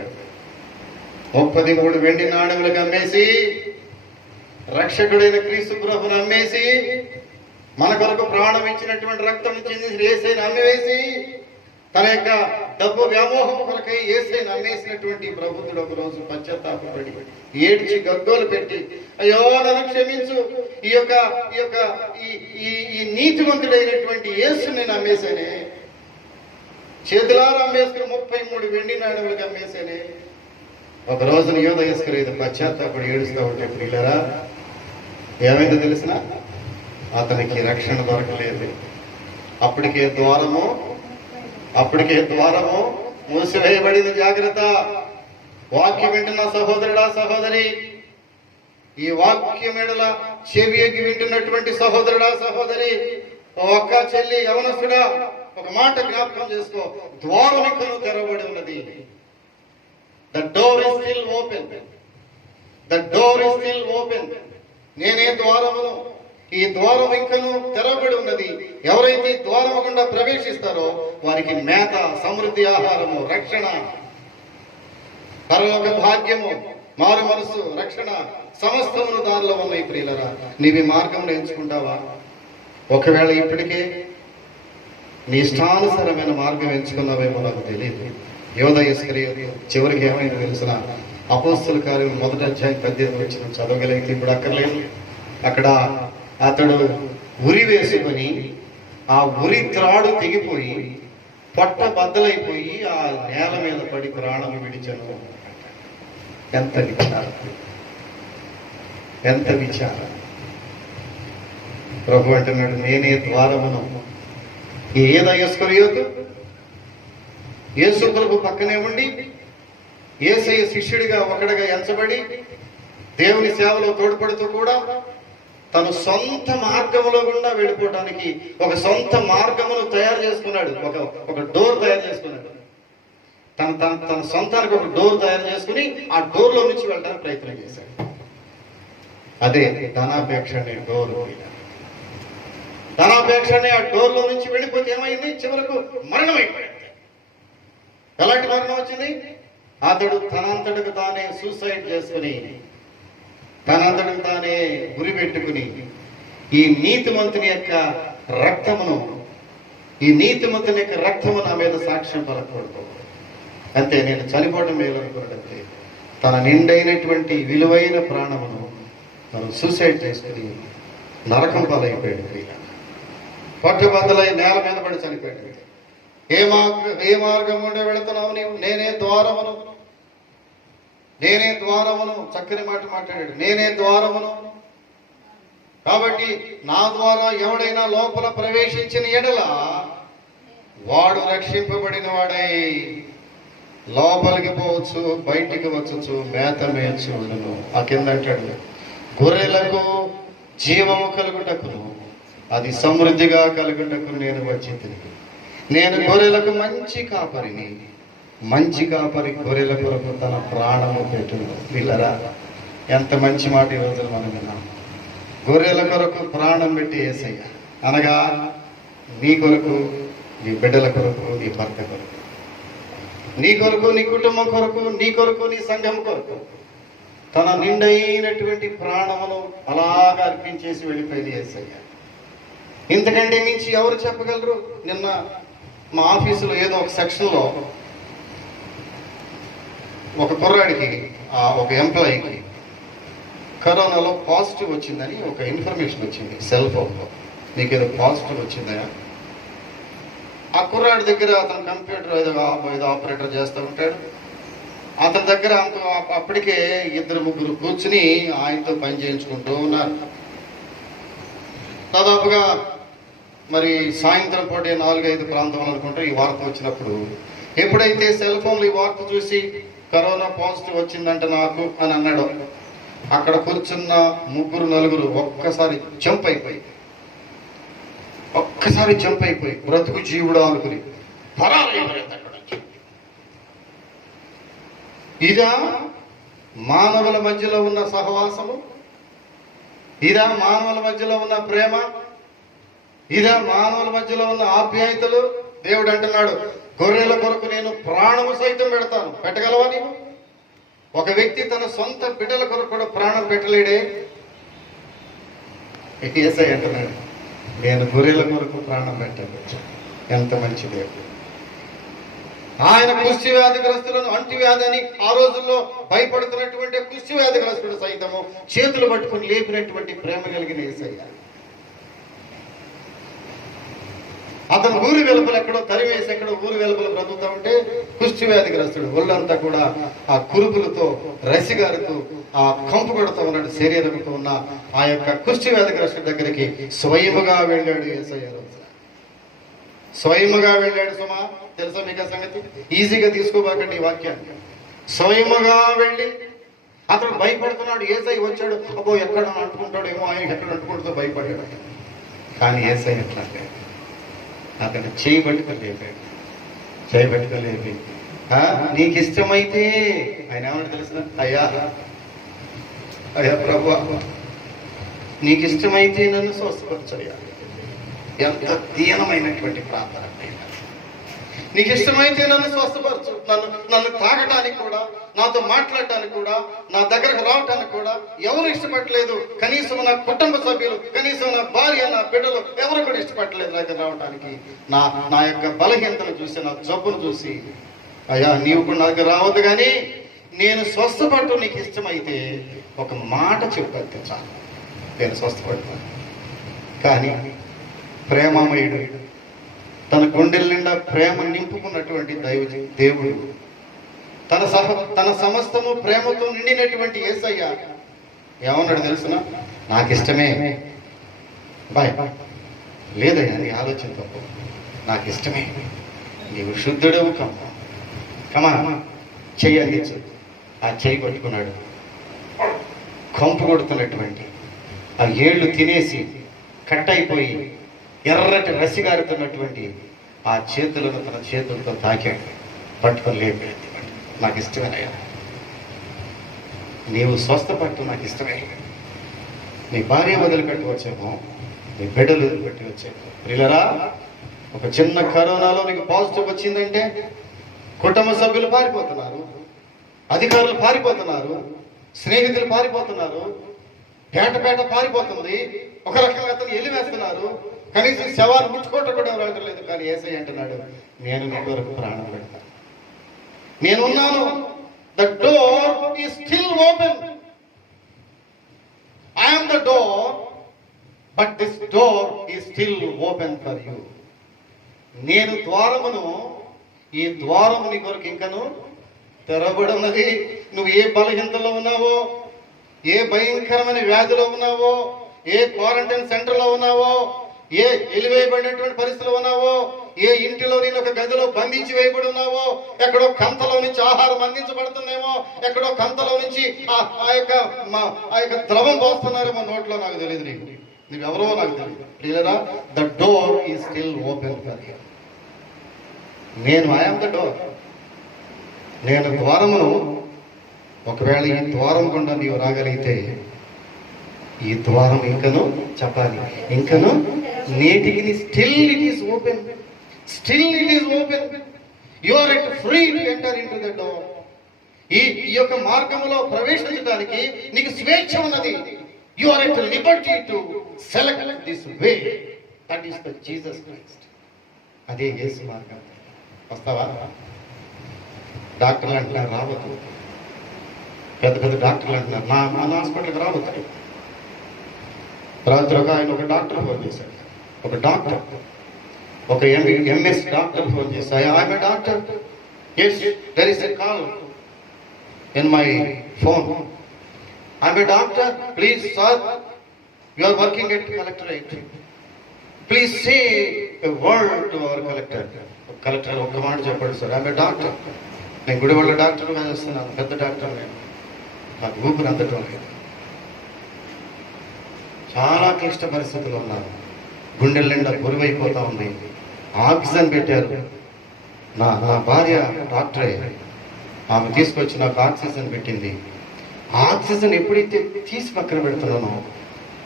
33 వెండి నాణెములకు అమ్మేసి, రక్షకుడైన క్రీస్తు ప్రభుని అమ్మేసి, మన కొరకు ప్రాణం ఇచ్చినటువంటి రక్తం చెందిన యేసయ్యను అమ్మివేసి, తన యొక్క డబ్బు వ్యామోహం కొరకై యేసయ్యను అమ్మేసినటువంటి ప్రభుత్వుడు ఒక రోజు పశ్చాత్తాపపడి ఏడ్చి గగ్గోలు పెట్టి, అయ్యో నన్ను క్షమించు, ఈ నీతిమంతుడైనటువంటి యేసుని నేను అమ్మేశానే, చేతులారా అమ్మేసుకుని 33 వెండి నాణెములకు అమ్మేశానే. ఒక రోజున యోధ ఇస్కరియోతు పశ్చాత్తాపడి ఏడుస్తూ ఉంటే, ప్రియులారా, ఏమైందో తెలిసిన? అతనికి రక్షణ దొరకలేదు. అప్పటికే ద్వారము మూసివేయబడింది. జాగ్రత్త. వాక్యం వింటున్న సహోదరుడా, సహోదరి, ఈ వాక్యం ఎడల చెవి ఎగ్గి వింటున్నటువంటి సహోదరుడా, సహోదరి, ఒక్క చెల్లి, యవనస్తుడా, ఒక మాట జ్ఞాపకం చేసుకో. ద్వారం ఇంకను తెరవబడి ఉన్నది. The door is still open. The door is still open. నేనే ద్వారమును. ఈ ద్వారం ఇంకను తెరవబడి ఉన్నది. ఎవరైతే ద్వారం గుండా ప్రవేశిస్తారో వారికి మేత, సమృద్ధి, ఆహారము, రక్షణ, పరలోక భాగ్యము, మారు మనసు, రక్షణ సమస్తమును దానిలో ఉన్నాయి. ప్రియులరా, నీవి మార్గంలో ఎంచుకుంటావా? ఒకవేళ ఇప్పటికే నీ ఇష్టానుసారమైన మార్గం ఎంచుకున్నావేమో నాకు తెలియదు. యోధ ఇస్కరియోతు చివరికి ఏమైందో తెలిసిన అపోస్తల కార్యం 1వ అధ్యాయం 18 వచ్చిన చదవగలిగితే ఇప్పుడు అక్కర్లేదు. అక్కడ అతడు ఉరి వేసుకొని ఆ ఉరి త్రాడు తెగిపోయి పొట్ట బద్దలైపోయి ఆ నేల మీద పడి ప్రాణం విడిచను. ఎంత విచారం, ఎంత విచారం. ప్రభు అంటున్నాడు, నేనే ద్వారమును. ఏదా ఇస్కరియోతు యేసు ప్రభు పక్కనే ఉండి యేసయ్య శిష్యుడిగా ఒకడిగా ఎంచబడి దేవుని సేవలో తోడ్పడుతూ కూడా తన సొంత మార్గములో గుండా వెళ్ళిపోవడానికి ఒక సొంత మార్గమును తయారు చేసుకున్నాడు. ఒక డోర్ తయారు చేసుకున్నాడు. తన సొంతానికి ఒక డోర్ తయారు చేసుకుని ఆ డోర్లో నుంచి వెళ్ళడానికి ప్రయత్నం చేశాడు. అదే ధనాపేక్ష అనే డోర్. ధనాపేక్ష అనే ఆ డోర్లో నుంచి వెళ్ళిపోతే ఏమైంది? చివరకు మరణం అయిపోయింది. ఎలాంటి మరణం వచ్చింది? అతడు తనంతటికి తానే సూసైడ్ చేసుకుని, తనంతటికి తానే గురి పెట్టుకుని ఈ నీతిమంతుని యొక్క రక్తమును నా మీద సాక్ష్యం పలకూడదు, అంతే నేను చనిపోవడం మేలు అనుకున్నట్టే తన నిండైనటువంటి విలువైన ప్రాణమును మనం సూసైడ్ చేసుకుని నరకం పాలైపోయాడు. పట్టుబద్దలై నేల మీద పడి చనిపోయాడు. ఏ మార్గం గుండా వెళుతున్నావు నీవు? నేనే ద్వారమును. చక్కని మాట మాట్లాడాడు. నేనే ద్వారమును. కాబట్టి నా ద్వారా ఎవడైనా లోపల ప్రవేశించిన ఎడల వాడు రక్షింపబడిన వాడై లోపలికి పోవచ్చు, బయటికి వచ్చుచు మేత మేర్చుండును. ఆ కింద అంటాడు, గొర్రెలకు జీవము కలుగుటకును అది సమృద్ధిగా కలుగుటకు నేను వచ్చి తిరిగి. నేను గొర్రెలకు మంచి కాపరి గొర్రెల కొరకు తన ప్రాణము పెట్టును. వీళ్ళరా, ఎంత మంచి మాట ఈ రోజున మనం విన్నాం. గొర్రెల కొరకు ప్రాణం పెట్టి యేసయ్య, అనగా నీ కొరకు, నీ బిడ్డల కొరకు, నీ భర్త కొరకు, నీ కొరకు, నీ కుటుంబం కొరకు, నీ కొరకు, నీ సంఘం కొరకు తన నిండైనటువంటి ప్రాణమును అలాగా అర్పించేసి వెళ్ళిపోయింది యేసయ్య. ఇంతకంటే మించి ఎవరు చెప్పగలరు? నిన్న మా ఆఫీసులో ఏదో ఒక సెక్షన్లో ఒక కుర్రాడికి, ఒక ఎంప్లాయీకి కరోనాలో పాజిటివ్ వచ్చిందని ఒక ఇన్ఫర్మేషన్ వచ్చింది సెల్ ఫోన్లో. నీకేదో పాజిటివ్ వచ్చిందా? ఆ కుర్రాడి దగ్గర అతను కంప్యూటర్ ఏదో ఆపరేటర్ చేస్తూ ఉంటాడు. అతని దగ్గర అప్పటికే 2-3 కూర్చుని ఆయనతో పని చేయించుకుంటూ ఉన్నారు. దాదాపుగా మరి సాయంత్రం పూట 4-5 ప్రాంతం అనుకుంటే ఈ వార్త వచ్చినప్పుడు, ఎప్పుడైతే సెల్ ఫోన్లో ఈ వార్త చూసి కరోనా పాజిటివ్ వచ్చిందంట నాకు అని అన్నాడు, అక్కడ కూర్చున్న 3-4 ఒక్కసారి జంప్ అయిపోయి బ్రతుకు జీవుడు అనుకుని పరారైపోయింది అక్కడ నుంచి. ఇదా మానవుల మధ్యలో ఉన్న సహవాసము? ఇదా మానవుల మధ్యలో ఉన్న ప్రేమ? ఇదా మానవుల మధ్యలో ఉన్న ఆప్యాయతలు? దేవుడు అంటున్నాడు, గొర్రెల కొరకు నేను ప్రాణము సైతం పెడతాను. పెట్టగలవా నీవు? ఒక వ్యక్తి తన సొంత బిడ్డల కొరకు కూడా ప్రాణం పెట్టలేడే? యేసయ్య అంటున్నాడు, నేను గొర్రెల కొరకు ప్రాణం పెట్టాను. ఎంత మంచి దేవుడు. ఆయన కుష్టి వ్యాధిగ్రస్తులను, అంటువ్యాధి అని ఆ రోజుల్లో భయపడుతున్నటువంటి కుష్టి వ్యాధిగ్రస్తుడు సైతము చేతులు పట్టుకుని లేపినటువంటి ప్రేమ కలిగిన యేసయ్య. అతను ఊరి వెలుపల ఎక్కడో తరివేసి ఎక్కడో ఊరి వెలుపల బ్రతుకుతా ఉంటే కుష్టి వ్యాధిగ్రస్తుడు ఒళ్ళంతా కూడా ఆ కురుపులతో రసిగారుతూ ఆ కంపు కొడుతూ ఉన్నాడు. శరీరంతో ఉన్న ఆ యొక్క కుష్టి వ్యాధిగ్రస్తుడి దగ్గరికి స్వయముగా వెళ్ళాడు యేసయ్య. స్వయముగా వెళ్ళాడు. సుమా, తెలుసా మీకు ఆ సంగతి? ఈజీగా తీసుకోబాకండి ఈ వాక్యాన్ని. స్వయముగా వెళ్ళి అతడు భయపడుతున్నాడు. యేసయ్య వచ్చాడు, అబ్బో ఎక్కడ అంటుకుంటాడేమో, ఆయన ఎక్కడ అంటుకుంటుందో భయపడాడు. కానీ యేసయ్య ఎట్లా అతను చేయబట్టుకోలేపి నీకు ఇష్టమైతే ఆయన ఏమన్నా తెలుసు, అయ్యా ప్రభు నీకు ఇష్టమైతే నన్ను స్వస్థపరచయ్యా. ఎంత దీనమైనటువంటి ప్రార్థన. నీకు ఇష్టమైతే నన్ను స్వస్థపరచు. నన్ను తాగటానికి కూడా, నాతో మాట్లాడటానికి కూడా, నా దగ్గరకు రావటానికి కూడా ఎవరు ఇష్టపడలేదు. కనీసం నా కుటుంబ సభ్యులు, కనీసం నా భార్య, నా బిడ్డలు ఎవరు కూడా ఇష్టపడలేదు నా దగ్గర రావటానికి. నా యొక్క బలహీనతను చూసి, నా జబ్బును చూసి, అయ్యా నీవు కూడా నా దగ్గర రావద్దు, కానీ నేను స్వస్థపడటం నీకు ఇష్టమైతే ఒక మాట చెప్పంతే చాలు, నేను స్వస్థపడతాను. కానీ ప్రేమమయుడు, తన గుండెల నిండా ప్రేమ నింపుకున్నటువంటి దేవుడు, తన సమస్తము ప్రేమతో నిండినటువంటి యేసయ్య ఏమన్నాడు తెలుసునా? నాకు ఇష్టమే. బాయ్ లేదయ్యా, నీ ఆలోచన తప్పు. నాకు ఇష్టమే, నీవు శుద్ధుడవు కమా చెయ్యి అందించు. ఆ చెయ్యి పట్టుకున్నాడు. కొంపు కొడుతున్నటువంటి ఆ ఏళ్ళు తినేసి కట్ అయిపోయి ఎర్రటి రసిగారుతున్నటువంటి ఆ చేతులను తన చేతులతో తాకాడు. పట్టుకొని లేపాడు. నాకు ఇష్టమేనయ్యా, నీవు స్వస్థపట్టు, నాకు ఇష్టమే. నీ భార్య వదిలిపెట్టి వచ్చేమో, నీ బిడ్డలు వదిలిపెట్టి వచ్చేమో. ప్రియులరా, ఒక చిన్న కరోనాలో నీకు పాజిటివ్ వచ్చిందంటే కుటుంబ సభ్యులు పారిపోతున్నారు, అధికారులు పారిపోతున్నారు, స్నేహితులు పారిపోతున్నారు, పేట పారిపోతుంది. ఒక రకంగా అతను ఎల్లి వేస్తున్నారు. కనీసం శవాలు ముట్టుకోవటం కూడా ఎవరు లేదు. కానీ యేసయ్య అంటున్నాడు, నేను నీ కొరకు ప్రాణం పెడతాను, నేనున్నాను. The door is still open. I am the door, but this door is still open for you. నేను ద్వారమును, ఈ ద్వారము నీ కొరకు ఇంకను తెరవబడి ఉన్నది. నువ్వు ఏ బలహీనతలో ఉన్నావో, ఏ భయంకరమైన వ్యాధిలో ఉన్నావో, ఏ క్వారంటైన్ సెంటర్లో ఉన్నావో, ఏ ఎలివేయబడినటువంటి పరిస్థితులు ఉన్నావో, ఏ ఇంటిలో నేను ఒక గదిలో బంధించి వేయబడి ఉన్నావో, ఎక్కడో కంతలో నుంచి ఆహారం అందించబడుతుందేమో, ఎక్కడో కంతలో నుంచి ఆ యొక్క ద్రవం పోస్తున్నారేమో నోట్లో, నాకు తెలియదు. నువ్వెవరో నాకు తెలియదు. క్లియరా? The door is still open for you. నేను ఐ యామ్ ద డోర్, నేను ద్వారమును. ఒకవేళ ఈ ద్వారం గుండా నీవు రాగలిగితే, ఈ ద్వారం ఇంకను చెప్పాలి, ఇంకను నేటికి still it is open, still it is open. You are at free to enter into the door. ఈ యొక్క మార్గంలో ప్రవేశించడానికి నీకు స్వేచ్ఛ ఉన్నది. You are at liberty to select this way. That is the Jesus Christ. అదే యేసు మార్గం. వస్తావా? డాక్టర్లు అంటున్నారు రావద్దు, పెద్ద పెద్ద డాక్టర్లు అంటున్నారు మన హాస్పిటల్కి రావద్దు. రాత్రి ఆయన ఒక డాక్టర్ ఫోన్ చేశాడు. ఒక డాక్టర్, ఒక ఎంఎస్ డాక్టర్ ఫోన్ చేశాడు. I'm a doctor. Yes, there is a call in my phone. I'm a doctor. Please sir, you are working at collectorate. Please say a word to our collector. Collector ఒక్క మాట చెప్పాడు సార్. I'm a doctor. నేను గుడివాళ్ళ డాక్టర్గా చేస్తున్నాను, పెద్ద డాక్టర్. నేను నాకు ఊపిరి అందటం లేదు. చాలా క్లిష్ట పరిస్థితులు ఉన్నారు. గుండెల నిండా గురివైపోతా ఉంది. ఆక్సిజన్ పెట్టారు. నా భార్య డాక్టరే, ఆమె తీసుకొచ్చి నాకు ఆక్సిజన్ పెట్టింది. ఆక్సిజన్ ఎప్పుడైతే తీసి పక్కన పెడుతున్నానో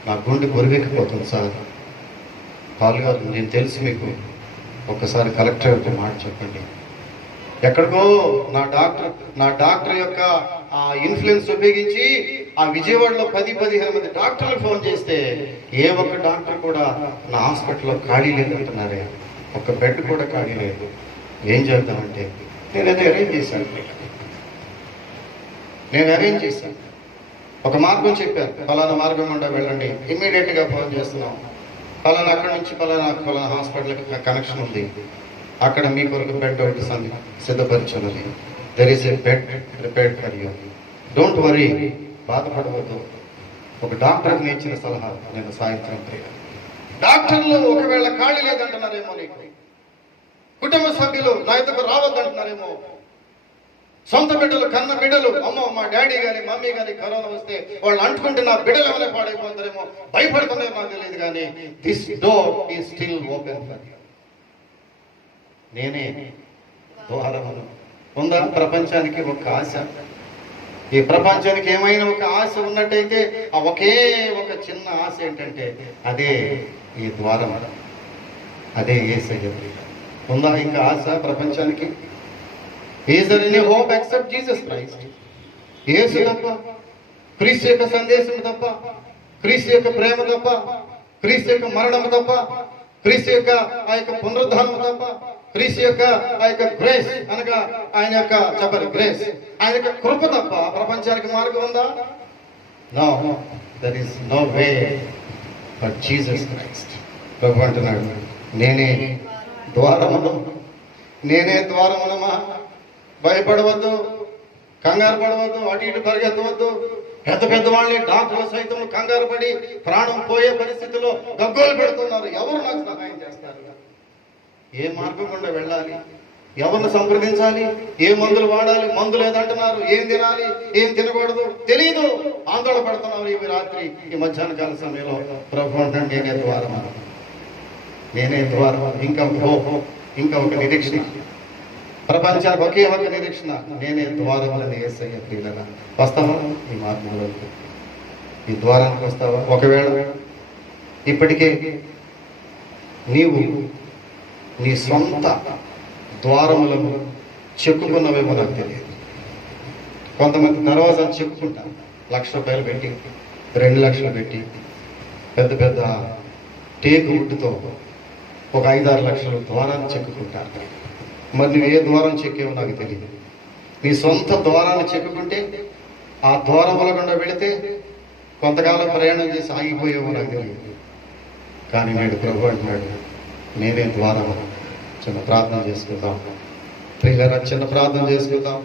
నా గుండె గురివెక్కిపోతుంది సార్. పాల్ గారు, నేను తెలుసు మీకు, ఒక్కసారి కలెక్టర్ మాట చెప్పండి. ఎక్కడికో నా డాక్టర్ యొక్క ఆ ఇన్ఫ్లుయెన్స్ ఉపయోగించి ఆ విజయవాడలో 10-15 మంది డాక్టర్లు ఫోన్ చేస్తే ఏ ఒక్క డాక్టర్ కూడా నా హాస్పిటల్లో ఖాళీ లేదంటున్నారే. ఒక్క బెడ్ కూడా ఖాళీ లేదు. ఏం చేద్దామంటే నేను అరేంజ్ చేశాను. ఒక మార్గం చెప్పారు. ఫలానా మార్గం గుండా వెళ్ళండి, ఇమ్మీడియట్గా ఫోన్ చేస్తున్నాం. ఫలానా అక్కడి నుంచి ఫలానా హాస్పిటల్కి కనెక్షన్ ఉంది, అక్కడ మీ కొరకు బెడ్ ఒకటి సిద్ధపరిచున్నది. There is a bed prepared for you. Don't worry, బాధపడవద్దు. ఒక డాక్టర్కి ఇచ్చిన సలహా నేను సాయంత్రం డాక్టర్లు ఒకవేళ ఖాళీ లేదంటున్నారేమో, నీకు కుటుంబ సభ్యులు నా ఎదుకు రావద్దంటున్నారేమో, సొంత బిడ్డలు, కన్న బిడ్డలు, అమ్మ మా డాడీ కానీ మమ్మీ కానీ కరోనా వస్తే వాళ్ళు అంటుకుంటే నా బిడ్డలు ఏమైనా పాడైపోతారేమో భయపడుతున్నారో నాకు తెలియదు. కానీ this door is still open for you. నేనే ద్వారమును. ఉందా ప్రపంచానికి ఒక ఆశ? ఈ ప్రపంచానికి ఏమైనా ఒక ఆశ ఉన్నట్టయితే ఆ ఒకే ఒక చిన్న ఆశ ఏంటంటే అదే ఈ ద్వారం, అదే యేసయ్య. ఉందా ఇంకా ఆశ ప్రపంచానికి? Is there any hope except Jesus Christ? యేసు తప్ప, క్రీస్తు యొక్క సందేశం తప్ప, క్రీస్తు యొక్క ప్రేమ తప్ప, క్రీస్తు యొక్క మరణం తప్ప, క్రీస్తు యొక్క ఆ యొక్క పునరుద్ధానం తప్ప, క్రీస్తు యొక్క ఆ యొక్క గ్రేస్ అనగా ఆయన యొక్క చెప్పాలి గ్రేస్, ఆయన యొక్క కృప తప్ప ప్రపంచానికి మార్గం ఉందా? No, there is no way but Jesus Christ. ప్రభు అంటున్నాడు, నేనే ద్వారమును, నేనే ద్వారమునమా. భయపడవద్దు, కంగారు పడవద్దు, అటు ఇటు పరిగెత్తవద్దు. పెద్ద పెద్ద వాళ్ళని డాక్టర్లు సైతం కంగారు పడి ప్రాణం పోయే పరిస్థితిలో గగ్గోలు పెడుతున్నారు. ఎవరు నాకు సహాయం చేస్తారు? ఏ మార్గం గుండా వెళ్ళాలి? ఎవరిని సంప్రదించాలి? ఏ మందులు వాడాలి? మందు లేదంటున్నారు. ఏం తినాలి, ఏం తినకూడదు తెలియదు. ఆందోళన పడుతున్నారు ఈ రాత్రి, ఈ మధ్యాహ్న కాల సమయంలో. ప్రభు అంటాడు, నేనే ద్వారం, నేనే ద్వారం. ఇంకా ఒక నిరీక్షణ ప్రపంచానికి, ఒకే ఒక నిరీక్షణ, నేనే ద్వారములని యేసయ్య. ప్రియులారా, వస్తావా ఈ మార్గంలోకి? ఈ ద్వారానికి వస్తావా? ఒకవేళ ఇప్పటికే నీవు నీ సొంత ద్వారములను చెక్కుకున్నవేమో నాకు తెలియదు. కొంతమంది దర్వాజాలు చెక్కుకుంటారు, ₹1,00,000 పెట్టి, 2 లక్షలు పెట్టి, పెద్ద పెద్ద టేకు వుడ్డుతో ఒక 5-6 లక్షల ద్వారాన్ని చెక్కుకుంటారు. మరి నువ్వు ఏ ద్వారం చెక్కేవో నాకు తెలియదు. నీ సొంత ద్వారాన్ని చెక్కుకుంటే ఆ ద్వారముల గుండా వెళితే కొంతకాలం ప్రయాణం చేసి ఆగిపోయేవో నాకు తెలియదు. కానీ నేడు ప్రభు అంటున్నాడు, నేనే ద్వారం. చిన్న ప్రార్థన చేసుకుందాం ప్రియులారా, చిన్న ప్రార్థన చేసుకుందాం.